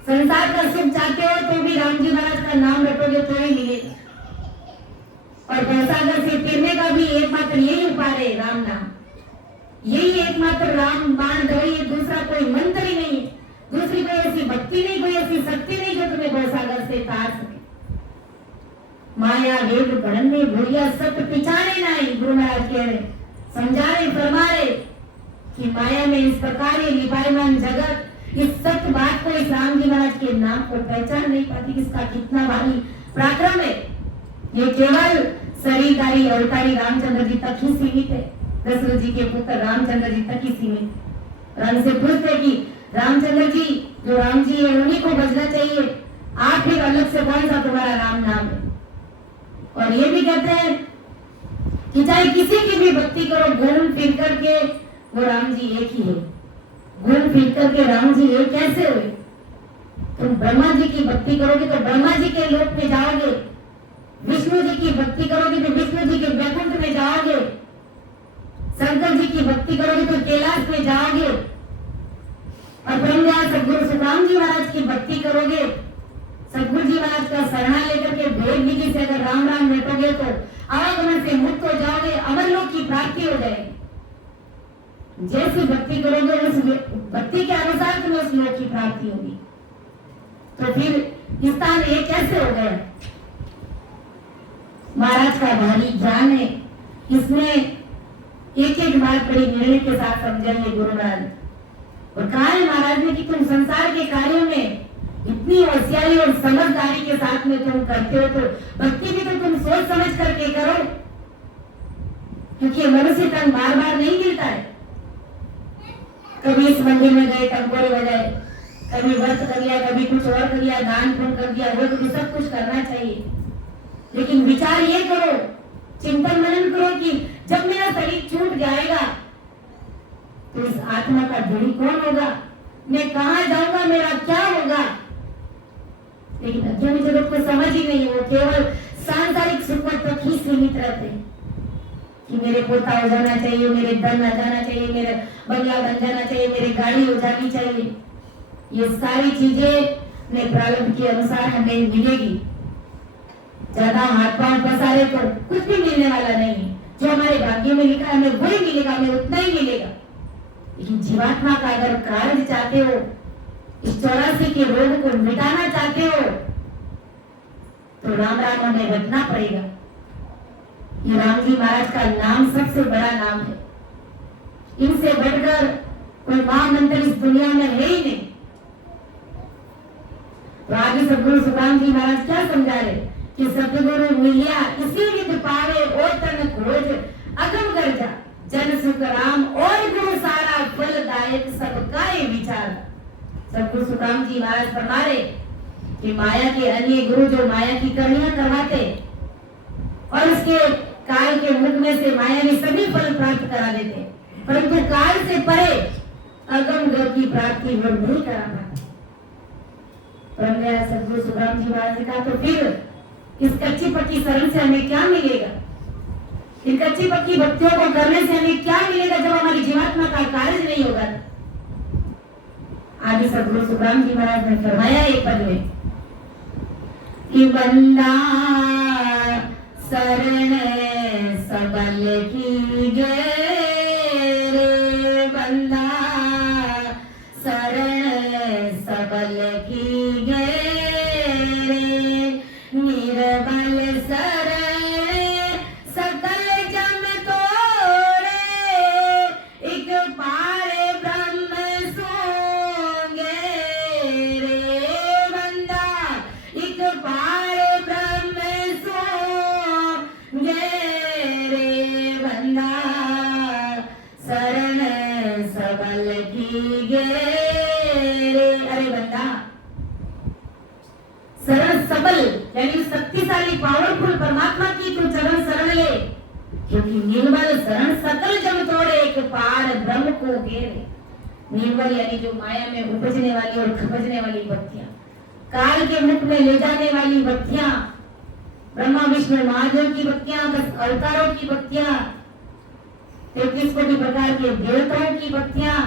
संसार का सुख चाहते हो तो भी राम जी महाराज का नाम रटोगे तो ही मिलेगा। और भवसागर से फिरने का भी एकमात्र यही उपाय है, राम नाम। यही एकमात्र राम बाण दवाई है, दूसरा कोई मंत्र ही नहीं है, दूसरी कोई ऐसी भक्ति नहीं, कोई ऐसी शक्ति नहीं जो तुम्हें भवसागर से तार सके। माया वेद बढ़ने भूलिया सब पिछाने नहीं। गुरु महाराज कह रहे, समझा रहे, फरमा रहे कि माया में इस प्रकार ये लिपायमान जगत इस सत्य बात को, इस राम जी महाराज के नाम को पहचान नहीं पाती। किसका कितना भारी पराक्रम है। ये केवल शरीरधारी अवतारी रामचंद्र जी तक ही सीमित है। दशरथ जी के पुत्र रामचंद्र जी तक ही सीमित। राम से पूछते कि रामचंद्र जी, जो राम जी है उन्हीं को बजना चाहिए, आप फिर अलग से कौन सा तुम्हारा राम नाम है? और ये भी कहते हैं कि चाहे किसी की भी भक्ति करो, घूम फिर करके वो राम जी एक ही है। घूम फिर करके राम जी एक कैसे हुए? तुम ब्रह्मा जी की भक्ति करोगे तो ब्रह्मा जी के लोक में जाओगे, विष्णु जी की भक्ति करोगे तो विष्णु जी के वैकुंठ में जाओगे, शंकर जी की भक्ति करोगे तो कैलाश में जाओगे, और ब्रह्मज्ञान सदगुरु सुखराम जी महाराज की भक्ति करोगे, सदगुरु जी महाराज का शरणा लेकर के भेद विधि से अगर राम राम रटोगे तो आवागमन से मुक्त हो जाओगे, अमर लोक की प्राप्ति हो जाएगी। जैसी भक्ति करोगे उस भक्ति के अनुसार तुम्हें उस लोक की प्राप्ति होगी। तो फिर स्थान एक कैसे हो गया? महाराज का भारी ज्ञान है, इसमें एक एक बात बड़ी निर्णय के साथ समझेंगे गुरु महाराज। और कहा है महाराज ने कि तुम संसार के कार्यों में इतनी होशियारी और समझदारी के साथ में तुम करते हो तो भक्ति भी तो तुम सोच समझ करके करो, क्योंकि मनुष्य तन बार बार नहीं मिलता है। कभी इस मंदिर में गए टंकोरे बजाए, कभी व्रत कर लिया, कभी कुछ और कर लिया, दान पुण्य कर दिया, वो तो सब कुछ करना चाहिए। लेकिन विचार ये करो, चिंतन मनन करो कि जब मेरा शरीर छूट जाएगा तो इस आत्मा का धुरी कौन होगा, मैं कहां जाऊंगा, मेरा क्या होगा। लेकिन अज्ञानी जगत को समझ ही नहीं, वो केवल सांसारिक सुख तक ही सीमित रहते हैं कि मेरे पोता हो जाना चाहिए, मेरे धन आ जाना चाहिए, मेरे बंगला बन जाना चाहिए, मेरी गाड़ी हो जानी चाहिए। ये सारी चीजें अपने प्रारब्ध के अनुसार हमें मिलेगी। ज्यादा हाथ पांव पसारे तो कुछ भी मिलने वाला नहीं है। जो हमारे भाग्य में लिखा है हमें वही मिलेगा, हमें उतना ही मिलेगा। लेकिन जीवात्मा का अगर कार्य चाहते हो, इस 84 के रोग को मिटाना चाहते हो तो राम राम हमें रखना पड़ेगा। ये राम जी महाराज का नाम सबसे बड़ा नाम है, इनसे बढ़कर कोई महामंत्र इस दुनिया में है ही नहीं। तो आगे सदगुरु सुखराम जी महाराज क्या समझा रहे कि सतगुरु मिलिया इसी विध पावे और तन खोज अगम कर जा जन सुख राम और गुरु सारा फलदायक सबका ये विचार। सतगुरु सुखराम जी महाराज फरमा रहे कि माया के अन्य गुरु जो माया की कमियां करवाते और उसके काल के मुख में से माया ने सभी फल प्राप्त करा देते, परंतु काल से परे अगम गति की प्राप्ति वो नहीं करा पाते। सतगुरु सुखराम जी महाराज ने कहा तो फिर इस कच्ची पक्की शरण से हमें क्या मिलेगा? इन कच्ची पक्की भक्तियों को करने से हमें क्या मिलेगा जब हमारी जीवात्मा का कार्य नहीं होगा। आदि सदगुरु सुखराम जी महाराज ने फरमाया एक पद में कि बंदा शरण सबल की गे, बंदा शरण सबल की गे, निर्बल शरण सकल जम तोड़े, एक पार ब्रह्म सोंगे रे, बंदा एक पार ब्रह्म सोंगे रे, बंदा शरण सबल की गे। अरे बंदा शरण सबल यानी शक्तिशाली पावरफुल परमात्मा की तू चरण शरण ले, क्योंकि निर्बल शरण सकल जम तोड़े, एक पार ब्रह्म को घेरे। निर्बल यानी जो माया में उपजने वाली और खपजने वाली बत्तियां, काल के मुख में ले जाने वाली बत्तियां, ब्रह्मा विष्णु महादेव की बत्तियां, 10 अवतारों की बत्तियां, 33 कोटि प्रकार के देवताओं की बत्तियां,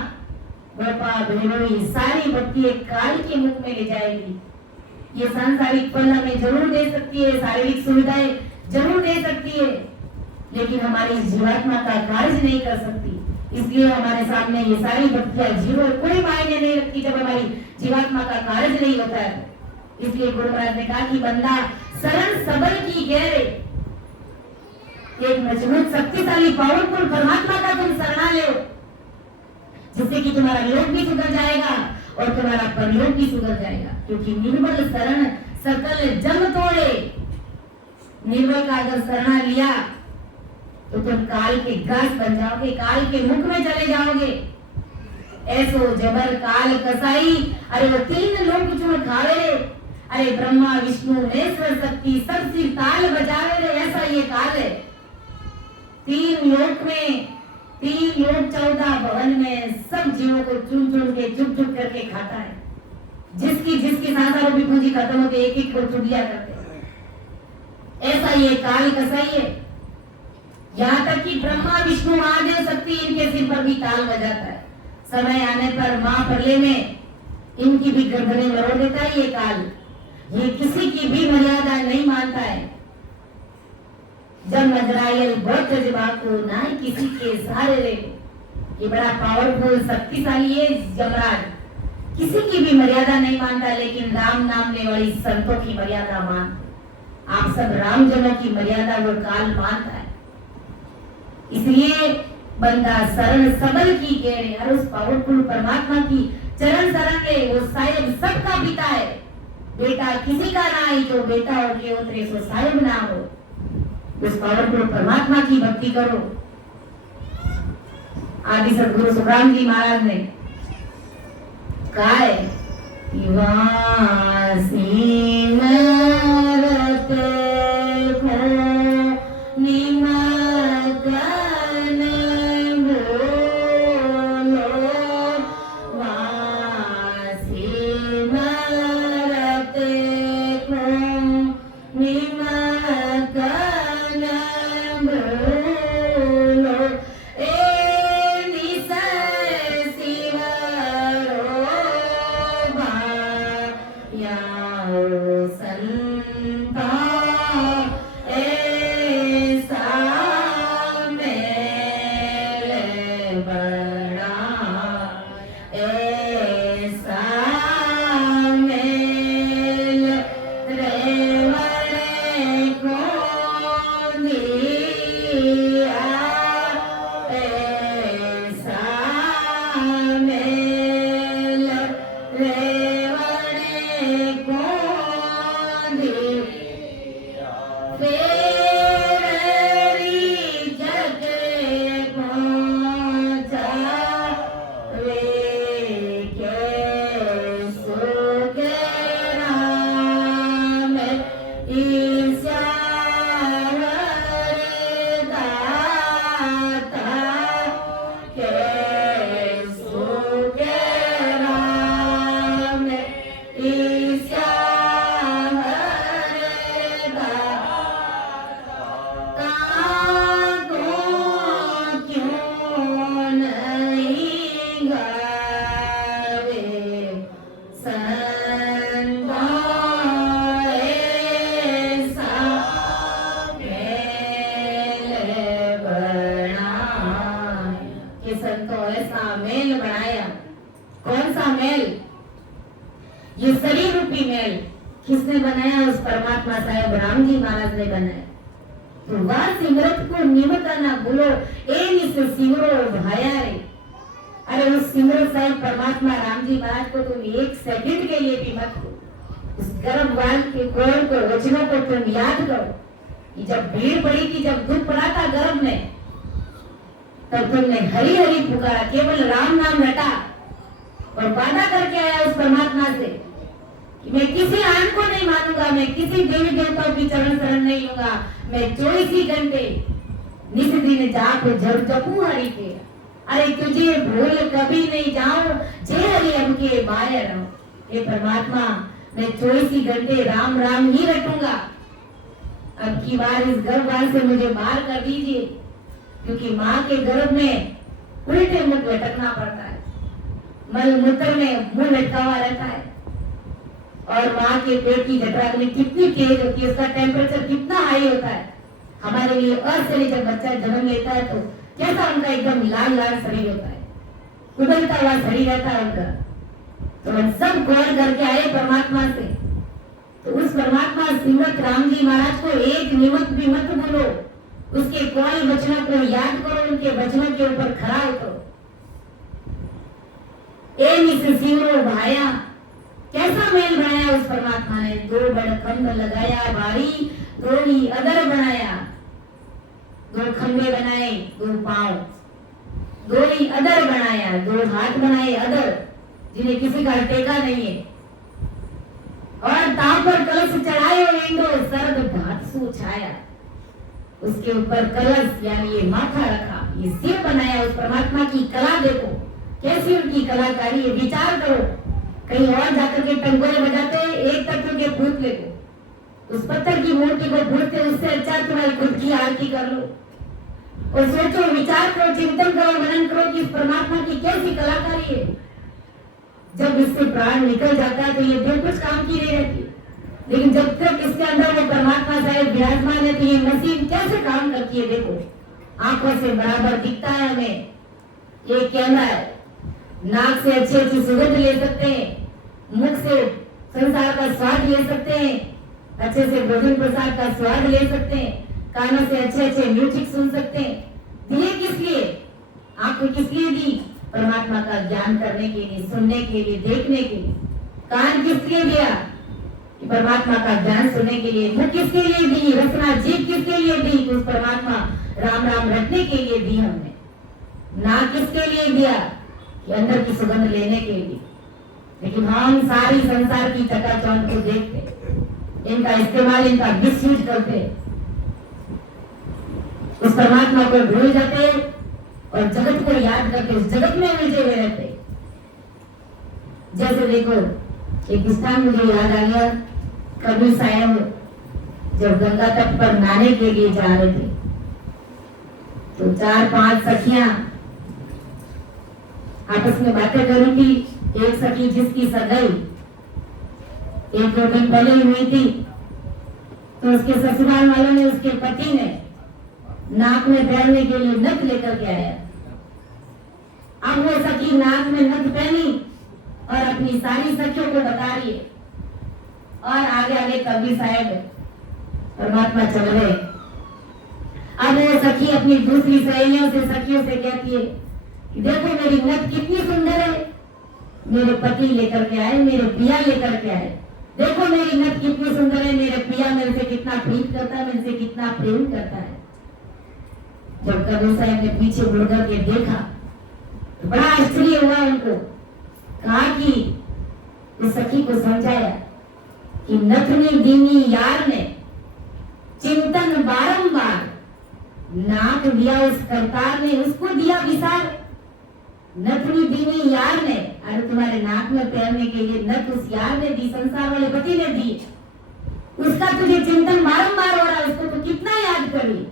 गोपा भैरवी सारी बत्ती काल के मुख में ले जाएगी। ये सांसारिक फल हमें जरूर दे सकती है, शारीरिक सुविधाएं जरूर दे सकती है, लेकिन हमारी जीवात्मा का कार्य नहीं कर सकती। इसलिए हमारे सामने ये सारी बत्तियां जीरो कोई मायने नहीं रखती जब हमारी जीवात्मा का कार्य नहीं होता है। इसलिए गुरु महाराज ने कहा कि बंदा शरण सबल की गहरे, एक मजबूत शक्तिशाली पावरफुल परमात्मा का तुम शरणा लो, जिससे कि तुम्हारा लोक भी सुधर जाएगा और तुम्हारा परलोक भी सुधर जाएगा। क्योंकि निर्बल शरण सकल जम तोड़े, निर्बल का अगर शरणा लिया तो तुम काल के घास बन जाओगे, काल के मुख में चले जाओगे। ऐसो जबर काल कसाई, अरे वो 3 लोग जो खावे, अरे ब्रह्मा विष्णु महेश्वर शक्ति सब सिर ताल बजावे रे, ऐसा ये काल है। 3 लोक में 3 लोक 14 भवन में सब जीवों को चुन चुन के चुप चुप करके खाता है। जिसकी सांसारों की पूंजी खत्म होती है, एक-एक को चुन लिया करते हैं। ऐसा ये काल कसाई है। यहाँ तक कि ब्रह्मा विष्णु महादेव शक्ति इनके सिर पर भी ताल बजाता है। समय आने पर महाप्रलय में इनकी भी गर्दनें मरोड़ देता है ये काल। ये किसी की भी मर्यादा नहीं मानता है। जब नजरायल बहुत जबाको ना किसी के सहारे रे, ये बड़ा पावरफुल शक्तिशाली है जमराज, किसी की भी मर्यादा नहीं मानता, लेकिन राम नाम ले वाली संतों की मर्यादा मान, आप सब राम जनों की मर्यादा वो काल मानता है। इसलिए बंदा शरण सबल की गेड़े, और उस पावरफुल परमात्मा की चरण शरण ले, वो साहिब सबका पिता है। बेटा किसी का ना ही, जो बेटा हो के उतरे सो साहिब ना हो। उस पावरफुल परमात्मा की भक्ति करो। आदि सदगुरु सुखराम जी महाराज ने कहा है कि वासी मरते को निमगन बोलो, वासी मरते को निमगन बोलो, या ये संतों ऐसा मेल बनाया। कौन सा मेल? ये शरीर रूपी मेल किसने बनाया? उस परमात्मा साहेब राम जी महाराज ने बनाया। तो वह सिमरत को निमत ना भूलो, ए निस सिमरो भाया रे। अरे उस सिमरत साहेब परमात्मा राम जी महाराज को तुम एक सेकंड के लिए भी मत भूलो। उस गर्भवान के कौल को, वचनों को तुम याद करो। जब भीड़ पड़ी थी, जब दुख पड़ा था गर्भ में, तब तुमने हरि हरि पुकारा, केवल राम नाम रटा और वादा करके आया उस परमात्मा से कि मैं किसी आन को नहीं मानूंगा, मैं किसी देवी देवताओं की चरण शरण नहीं लूंगा, मैं 24 घंटे निस दिन जाप जपू हरि के। अरे तुझे भूल कभी नहीं जाऊं, जय हरि हम के बाय रहो। हे परमात्मा, मैं 24 घंटे राम राम ही रटूंगा। अब की बार इस गर्भवास से मुझे बाहर कर दीजिए, क्योंकि माँ के गर्भ में उल्टे मुख लटकना पड़ता है, मल मूत्र में मुंह लटका हुआ रहता है, और माँ के पेट की जठराग्नि कितनी तेज होती है, उसका टेम्परेचर कितना हाई होता है। हमारे लिए असली जब बच्चा जन्म लेता है तो कैसा उनका एकदम लाल लाल शरीर होता है, उबलता हुआ शरीर रहता है उनका। तो हम सब गौर करके आए परमात्मा से। तो उस परमात्मा श्रीमद राम जी महाराज को एक निमित्त भी मत भूलो, उसके कौल वचनों को याद करो, उनके वचनों के ऊपर खड़ा उतरो। ए निस सिमरो भाया, कैसा मेल बनाया उस परमात्मा ने। 2 बड़ खंभ लगाया भारी, 2 ही अदर बनाया। 2 खंभे बनाए, 2 पांव, 2 ही अदर बनाया, 2 हाथ बनाए अदर, जिन्हें किसी का टेका नहीं है। और ताव पर कलश चढ़ाए इंदो, सर्द भात सु छाया। उसके ऊपर कलश यानी ये माथा रखा, ये सिर बनाया। उस परमात्मा की कला देखो, कैसी उनकी कलाकारी है। विचार करो, कहीं और जाकर के टंगोरे बजाते एक तत्व के पुतले को, उस पत्थर की मूर्ति को पूजते, उससे अच्छा तुम्हारी खुद की आरती कर लो। और सोचो, विचार करो, चिंतन करो, मनन करो कि इस परमात्मा की कैसी कलाकारी है। जब इससे प्राण निकल जाता है तो ये देह कुछ काम की नहीं रहती, लेकिन जब तक इसके अंदर वो परमात्मा साहेब विराजमान है तो ये मशीन कैसे काम करती है। देखो, आंखों से बराबर दिखता है हमें, ये कैमरा है, नाक से अच्छी अच्छी सुगंध ले सकते हैं, मुख से संसार का स्वाद ले सकते हैं, अच्छे से भोजन प्रसाद का स्वाद ले सकते हैं, कानों से अच्छे अच्छे म्यूजिक सुन सकते हैं। दिए किस लिए? आंखें किस लिए दी? परमात्मा का ज्ञान करने के लिए, सुनने के लिए, देखने के लिए। कान किस लिए दिया? कि परमात्मा का ज्ञान सुनने के लिए। मुख किसके लिए दी? रसना जीभ किसके लिए दी? कि उस परमात्मा राम राम रटने के लिए दी हमने। नाक किसके लिए दिया? कि अंदर की सुगंध लेने के लिए। लेकिन हम सारी संसार की चकाचौंध को देखते, इनका इस्तेमाल, इनका मिसयूज करते, उस परमात्मा को भूल जाते और जगत को याद करके उस जगत में उलझे हुए रहते। जैसे देखो, एक स्थान मुझे याद आ गया, कबीर साहब जब गंगा तट पर नहाने के लिए जा रहे थे तो 4-5 सखियां आपस में बातें कर रही थी। एक सखी जिसकी सगाई 1-2 दिन पहले ही हुई थी, तो उसके ससुराल वालों ने, उसके पति ने नाक में पहनने के लिए नथ लेकर के आया। अब वो सखी नाक में नथ पहनी और अपनी सारी सखियों को बता रही है, और आगे आगे कबीर साहब परमात्मा चल रहे। अब वो सखी अपनी दूसरी सहेलियों से, सखियों से कहती है कि देखो मेरी नथ कितनी सुंदर है, मेरे पति लेकर के आए, मेरे पिया लेकर के आए। देखो मेरी नथ कितनी सुंदर है, मेरे पिया मेरे से कितना प्रीत करता है, मेरे से कितना प्रेम करता है। जब कबीर साहब ने पीछे मुड़ करके देखा तो बड़ा आश्चर्य हुआ उनको। कहा कि उस सखी को समझाया कि नथनी दीनी यार ने चिंतन बारंबार, नाक दिया उस करतार ने, उसको दिया विसार। नथनी दीनी यार ने, अरे तुम्हारे नाक में पहनने के लिए नथ उस यार ने दी, संसार वाले पति ने दी, उसका तुझे चिंतन बारंबार हो रहा है, उसको तो कितना याद करी।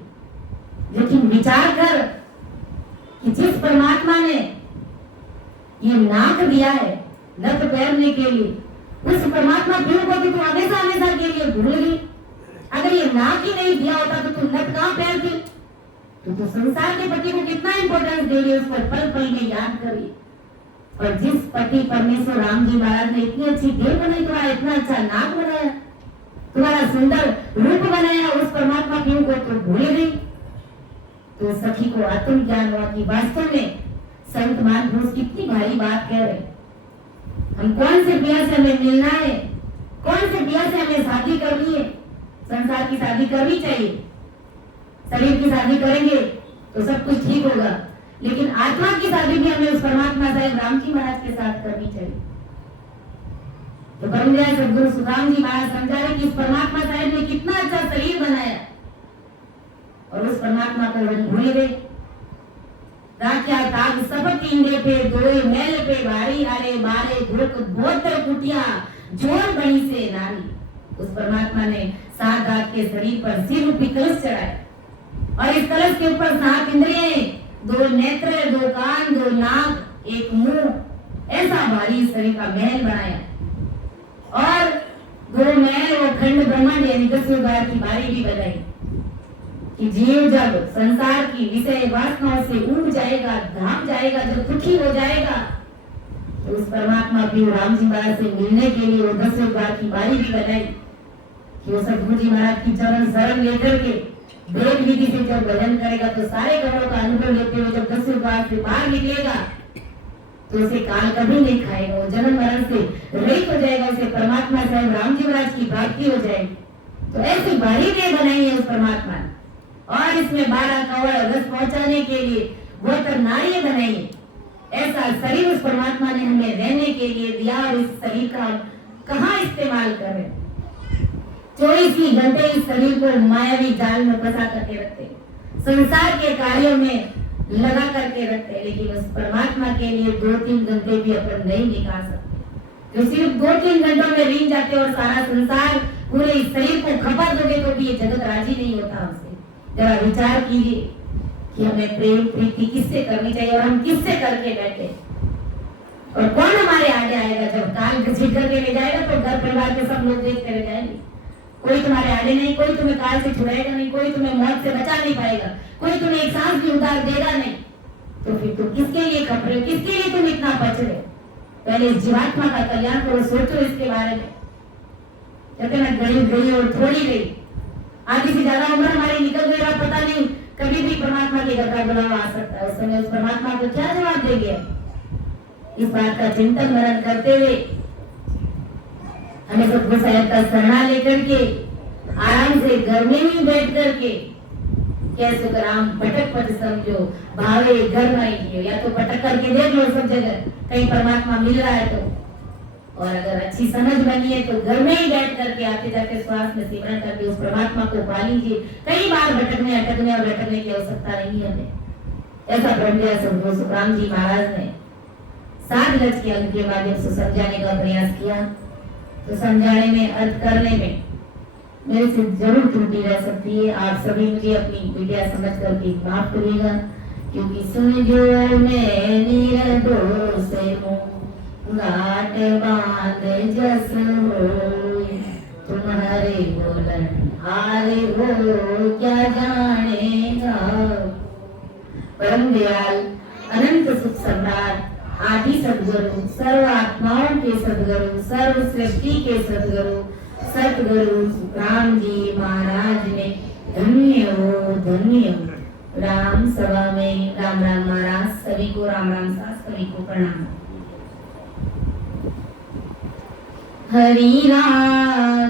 लेकिन विचार कर कि जिस परमात्मा ने ये नाक दिया है नथ पहनने के लिए, उस परमात्मा प्रिय को भी तू हमेशा हमेशा के लिए भूल गई। अगर ये नाक ही नहीं दिया होता तो तू नथ कहां पहनती? तो संसार के पति को कितना इंपॉर्टेंस दे रही है, उस पर पल पल में याद करिए। और जिस पति परमेश्वर राम जी महाराज ने इतनी अच्छी देह बनाई, तुम्हारा इतना अच्छा नाक बनाया, तुम्हारा सुंदर रूप बनाया, उस परमात्मा की को तो भूल गई। तो सखी को आत्म ज्ञान हुआ कि वास्तव में संत महापुरुष कितनी भारी बात कह रहे। हम कौन से ब्याह से हमें मिलना है, कौन से ब्याह से हमें शादी करनी है। संसार की शादी करनी चाहिए, शरीर की शादी करेंगे तो सब कुछ ठीक होगा, लेकिन आत्मा की शादी भी हमें उस परमात्मा साहेब राम जी महाराज के साथ करनी चाहिए। तो परमदयाल सदगुरु सुखराम जी महाराज समझा रहे कि इस परमात्मा साहेब ने कितना अच्छा शरीर बनाया और उस परमात्मा को भूल गए। राख्या ताग सब टींगे पे दोए मेल पे भारी आरे बारे धुरक बोतर कुटिया जोर बनी से नारी। उस परमात्मा ने 7 दांत के शरीर पर सिर रूपी कलश चढ़ाया और इस कलश के ऊपर 7 इंद्रियां, 2 नेत्र, 2 कान, 2 नाक, 1 मुंह, ऐसा भारी शरीर का महल बनाया। और 2 महल वो खंड ब्रह्मांड यानी 10 बार की बारी भी बनाई कि जीव जब संसार की विषय वासनाओं से उब जाएगा, धाम जाएगा, जब दुखी हो जाएगा, तो उस परमात्मा की राम जी महाराज से मिलने के लिए वो 10 बार की बारी भी बनाई कि वो सदगुरु जी महाराज की चरण शरण लेकर के वेद विधि से जब भजन करेगा तो सारे गणों का अनुभव लेते हुए जब 10 बार से बाहर निकलेगा तो उसे काल कभी नहीं खाएगा, वो जन्म मरण से रहित हो जाएगा, उसे परमात्मा साहब राम जी महाराज की प्राप्ति हो जाएगी। तो ऐसी बारी ने बनाई है उस परमात्मा ने, और इसमें 12 कवड़ रस पहुंचाने के लिए बहुत नारियां बनाई है। ऐसा शरीर उस परमात्मा ने हमें रहने के लिए दिया और इस शरीर का कहाँ इस्तेमाल करें। 24 घंटे इस शरीर को मायावी जाल में फंसा करके रखते, संसार के कार्यों में लगा करके रखते, लेकिन उस परमात्मा के लिए 2-3 घंटे भी अपन नहीं निकाल सकते। तो सिर्फ 2-3 घंटों में रीन जाते और सारा संसार पूरे इस शरीर को खपा दोगे तो भी ये जगत राजी नहीं होता हमसे। जरा विचार कीजिए कि हमें प्रेम प्रीति किससे करनी चाहिए और हम किससे करके बैठे, और कौन हमारे आगे आएगा। जब काल घसीट करके ले जाएगा तो घर परिवार के सब लोग देखते रह जाएंगे। कोई तुम्हारे आगे नहीं, कोई तुम्हें काल से छुड़ाएगा नहीं, कोई तुम्हें मौत से बचा नहीं पाएगा, कोई तुम्हें एक सांस भी उतार देगा नहीं। तो फिर तुम किसके लिए खप रहे हो, किसके लिए तुम इतना बच रहे हो। पहले इस जीवात्मा का कल्याण करो, सोचो इसके बारे में। कहते ना गई और थोड़ी गई, आधी से ज्यादा उम्र हमारी निकल गई और पता नहीं कभी भी परमात्मा के घर का बुलावा आ सकता है। उस समय उस परमात्मा को क्या जवाब देंगे। इस बात का चिंतन मनन करते हुए हमें सदगुरु साहब का शरणा लेकर के आराम से घर में ही बैठ करके कैसे राम भटक पट समझो भावे घर में, या तो भटक करके देख लो सब जगह कहीं परमात्मा मिल रहा है तो, और अगर अच्छी समझ बनी है तो घर में ही बैठ करके आते जाते श्वास में सिमरन करके उस परमात्मा को पा लीजिए। कई बार भटकने अटकने और भटकने की आवश्यकता नहीं है हमें। ऐसा ब्रह्मदयाल सदगुरु सुखराम जी महाराज ने 7 गज के अंक के माध्यम से समझाने का प्रयास किया। तो समझाने में, अर्थ करने में मेरे से जरूर त्रुटि रह सकती है। आप सभी मुझे अपनी विद्या समझ करके माफ करिएगा, क्योंकि सुन जो मैं निर्दोष हूँ घाट बांध जस हो, तुम्हारे बोलन हारे हो क्या जानेगा। परमदयाल अनंत सुख सम्राट आदि सदगुरु, सर्व आत्माओं के सदगुरु, सर्व सृष्टि के सदगुरु सतगुरु सुखराम जी महाराज ने धन्य हो, धन्य हो। राम सभा में राम राम महाराज, सभी को राम राम साथ, सभी को प्रणाम। हरि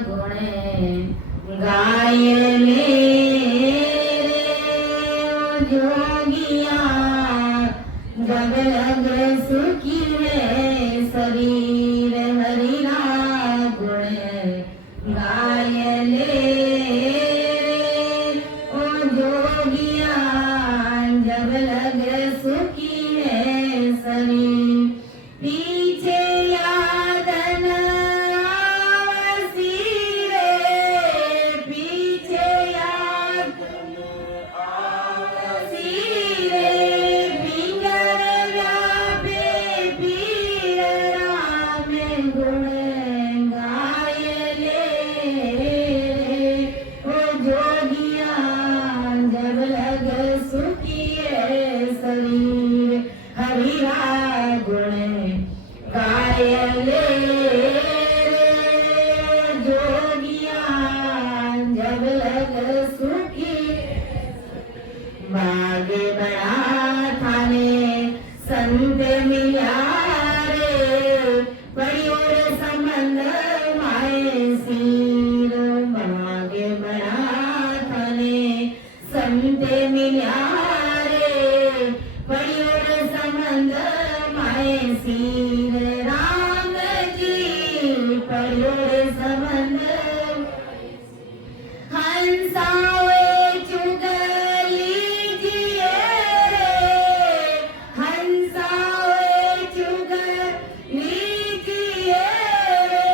गुण गाय ले जोगिया, जग लग सुखी है शरीर। हरि गुण गाय ले ओ जोगिया, जग लग सुखी है शरीर। पीछे यादन आवसी रे, पीछे यादन आवसी रे, पिंगर व्यापे पीर राम गो संत मिल्या रे पड़ियो रे संबंध माए सिर मागे बड़ा थने संत मिल्या रे पड़ियो रे संबंध माए सिर राम जी पड़ियो रे संबंध हंसावे चुगली जिए रे हंसावे चुगली जिए रे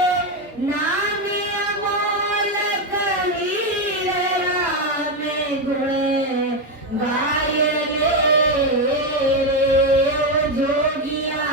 नामे अमोल कबीर राम गुण गाय रे जोगिया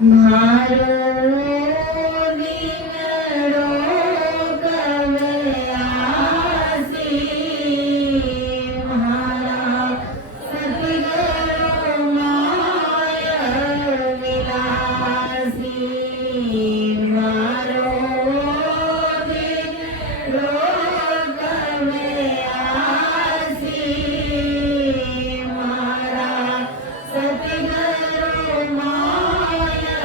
मारो बिगड़ो कवयासी मारा सतगुरु माया विलासी मारो बिगड़ो कवयासी मारा सतगुरु माया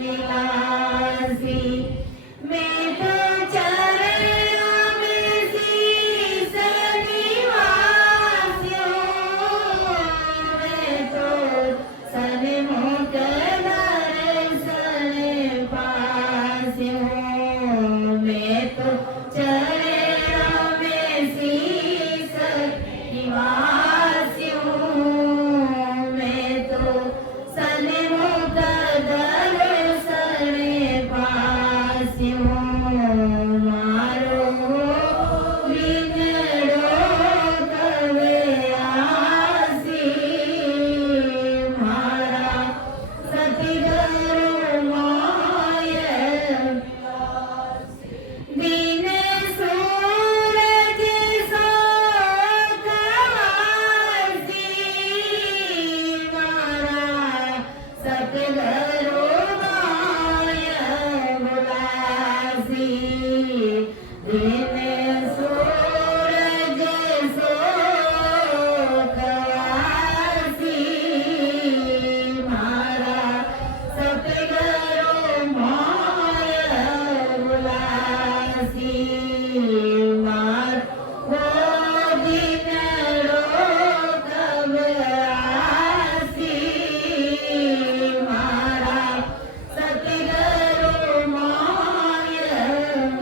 विलासी मैं तो चरणों में शीश निवासियों मैं तो सन्मुख दर्शन पास्यों मैं तो चरणों में शीश निवासियों मैं तो सन्मुख दर्शन पास्यों मारो बिगड़ो कवयासी मारा सतगुरु माया दिन सूरज सो कवासी मारा सतगुरु माया बुलासी दिन सूरज सो कवासी मारा सतगुरु माया बुलासी मार वो बिगड़ो कवयासी मारा सतगुरु माया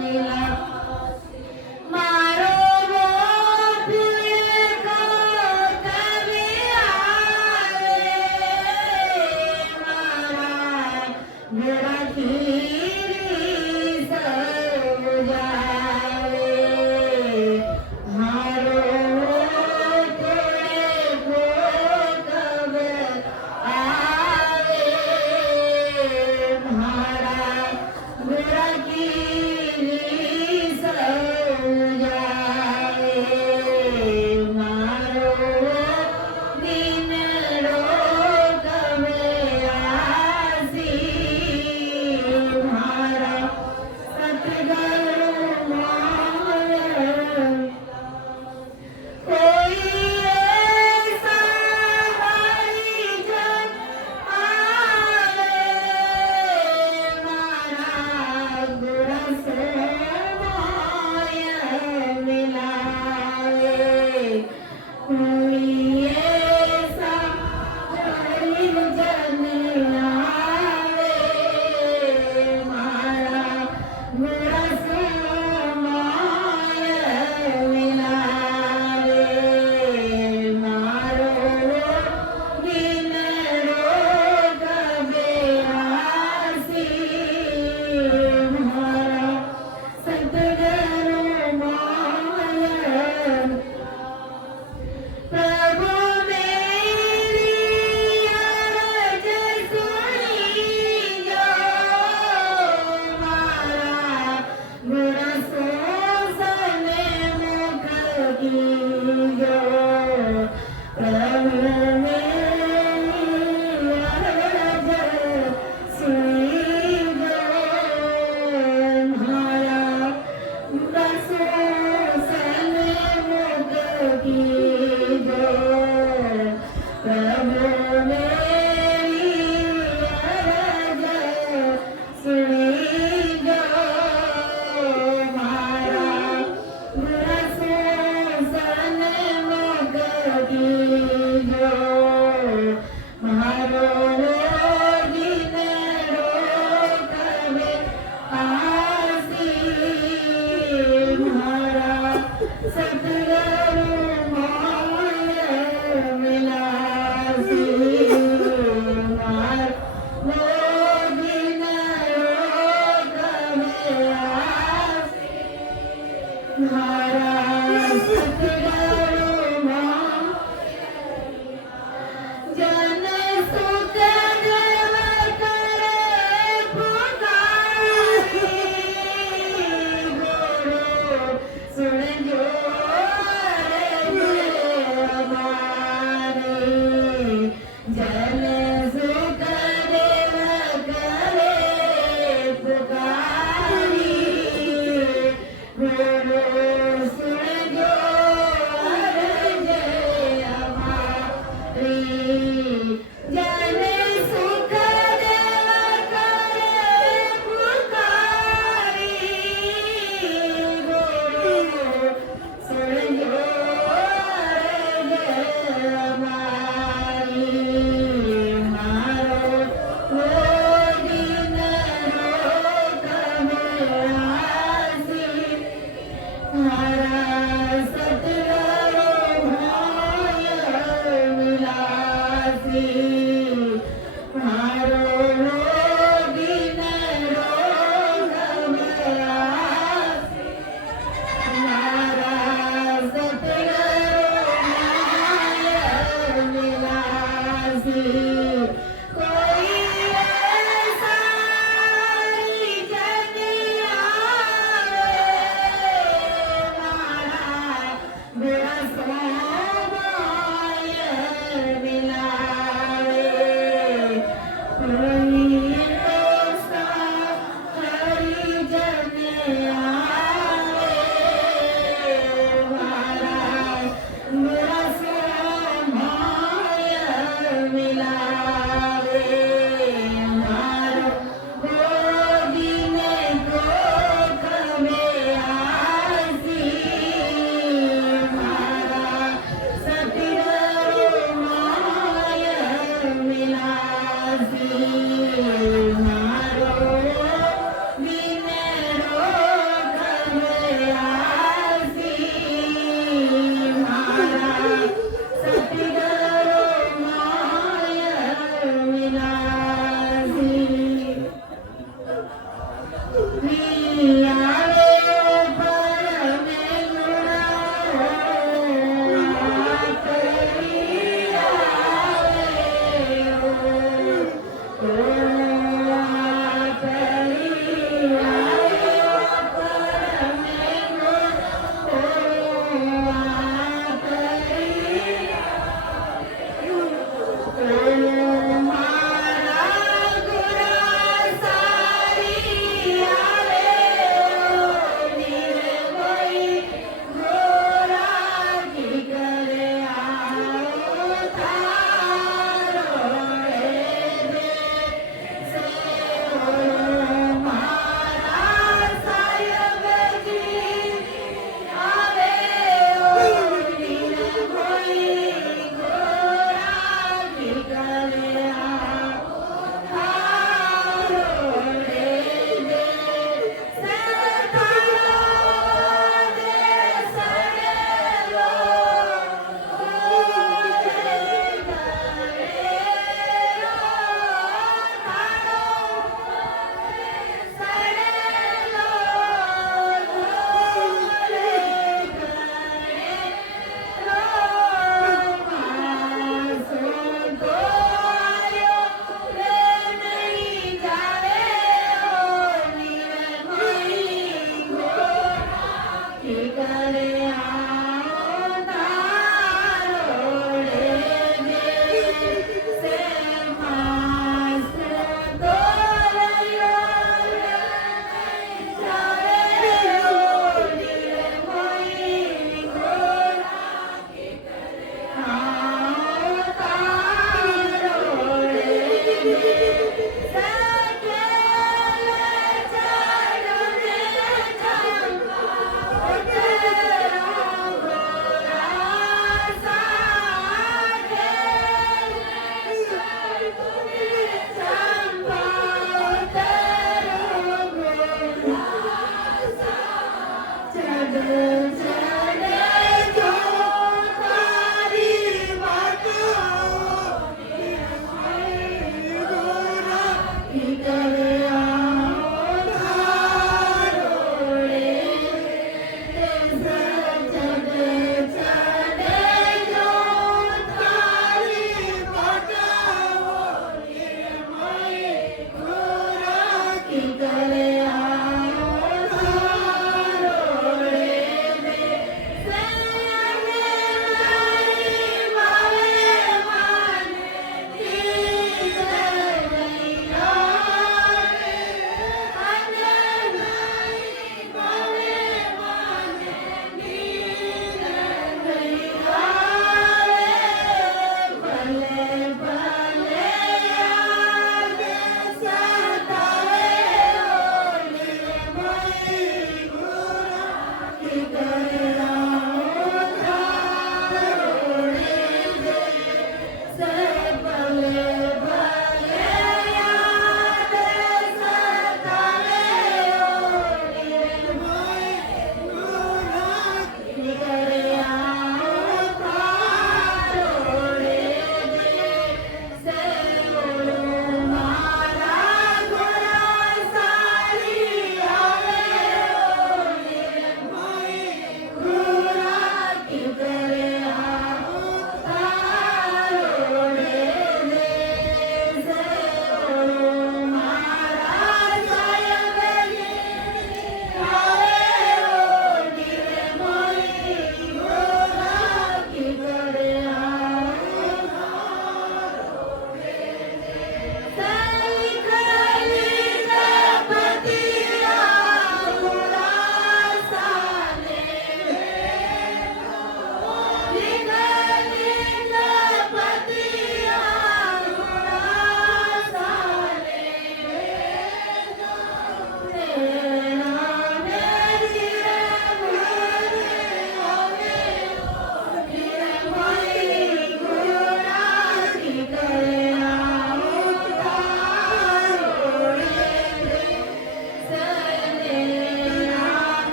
मिला मारो वो फूल को कभी आवे मारा मेरा खीरी सब जावे मारो वो फूल को कभी आवे मारा मेरा खीरी सब जावे मारो बिगड़ो कवयासी मारा सतगुरु माया कोई ऐसा हरिजन आवे मारा गुरस माया मिलावे कोई ऐसा हरिजन आवे मारा गुरस माया मिलावे मारो बिगड़ो कवयासी मारा सतगुरु माया प्रभु मेरी अरज सुनियो मारा गुरसो सन्मुख कीजो प्रभु मेरी अरज सुनियो मारा गुरसो सन्मुख कीजो प्रभु मेरी अरज सुनियो मारा गुरसो सन्मुख कीजो मारो बिगड़ो कवयासी मारा सतगुरु माया विलासी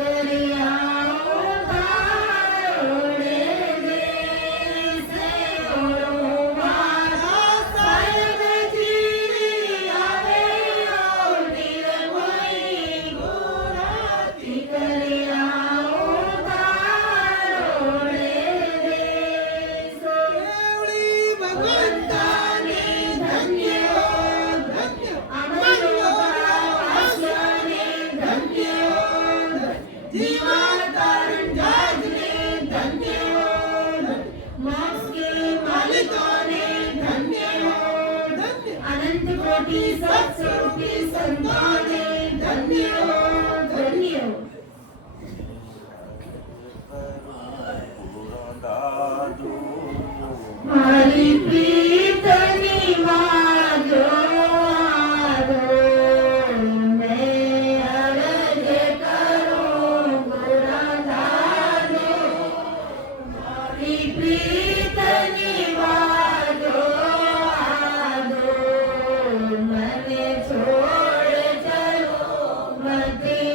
ઠીકરિયા ઉતારોડે દેશે ઓળવાળા સાહેબજી આવે ટીરમોઈ ગોરા ઠીકરિયા ઉતારોડે દેશે કેવડી ભગવંતાને ધન્ય ધન્ય અમરો ભાષ્યને ધન્ય જીવાતર જાગને ધન્ય મોક્ષ કે માલિકોને ધન્ય અનંત કોટી સત્સ્વરૂપી સંતોને ધન્ય ધન્ય મારી પ્રીતની વાજો આદો મેં અરજ કરું ગુરદાદો મારી પ્રીતની વાજો આદો મને છોડ ચલો મતે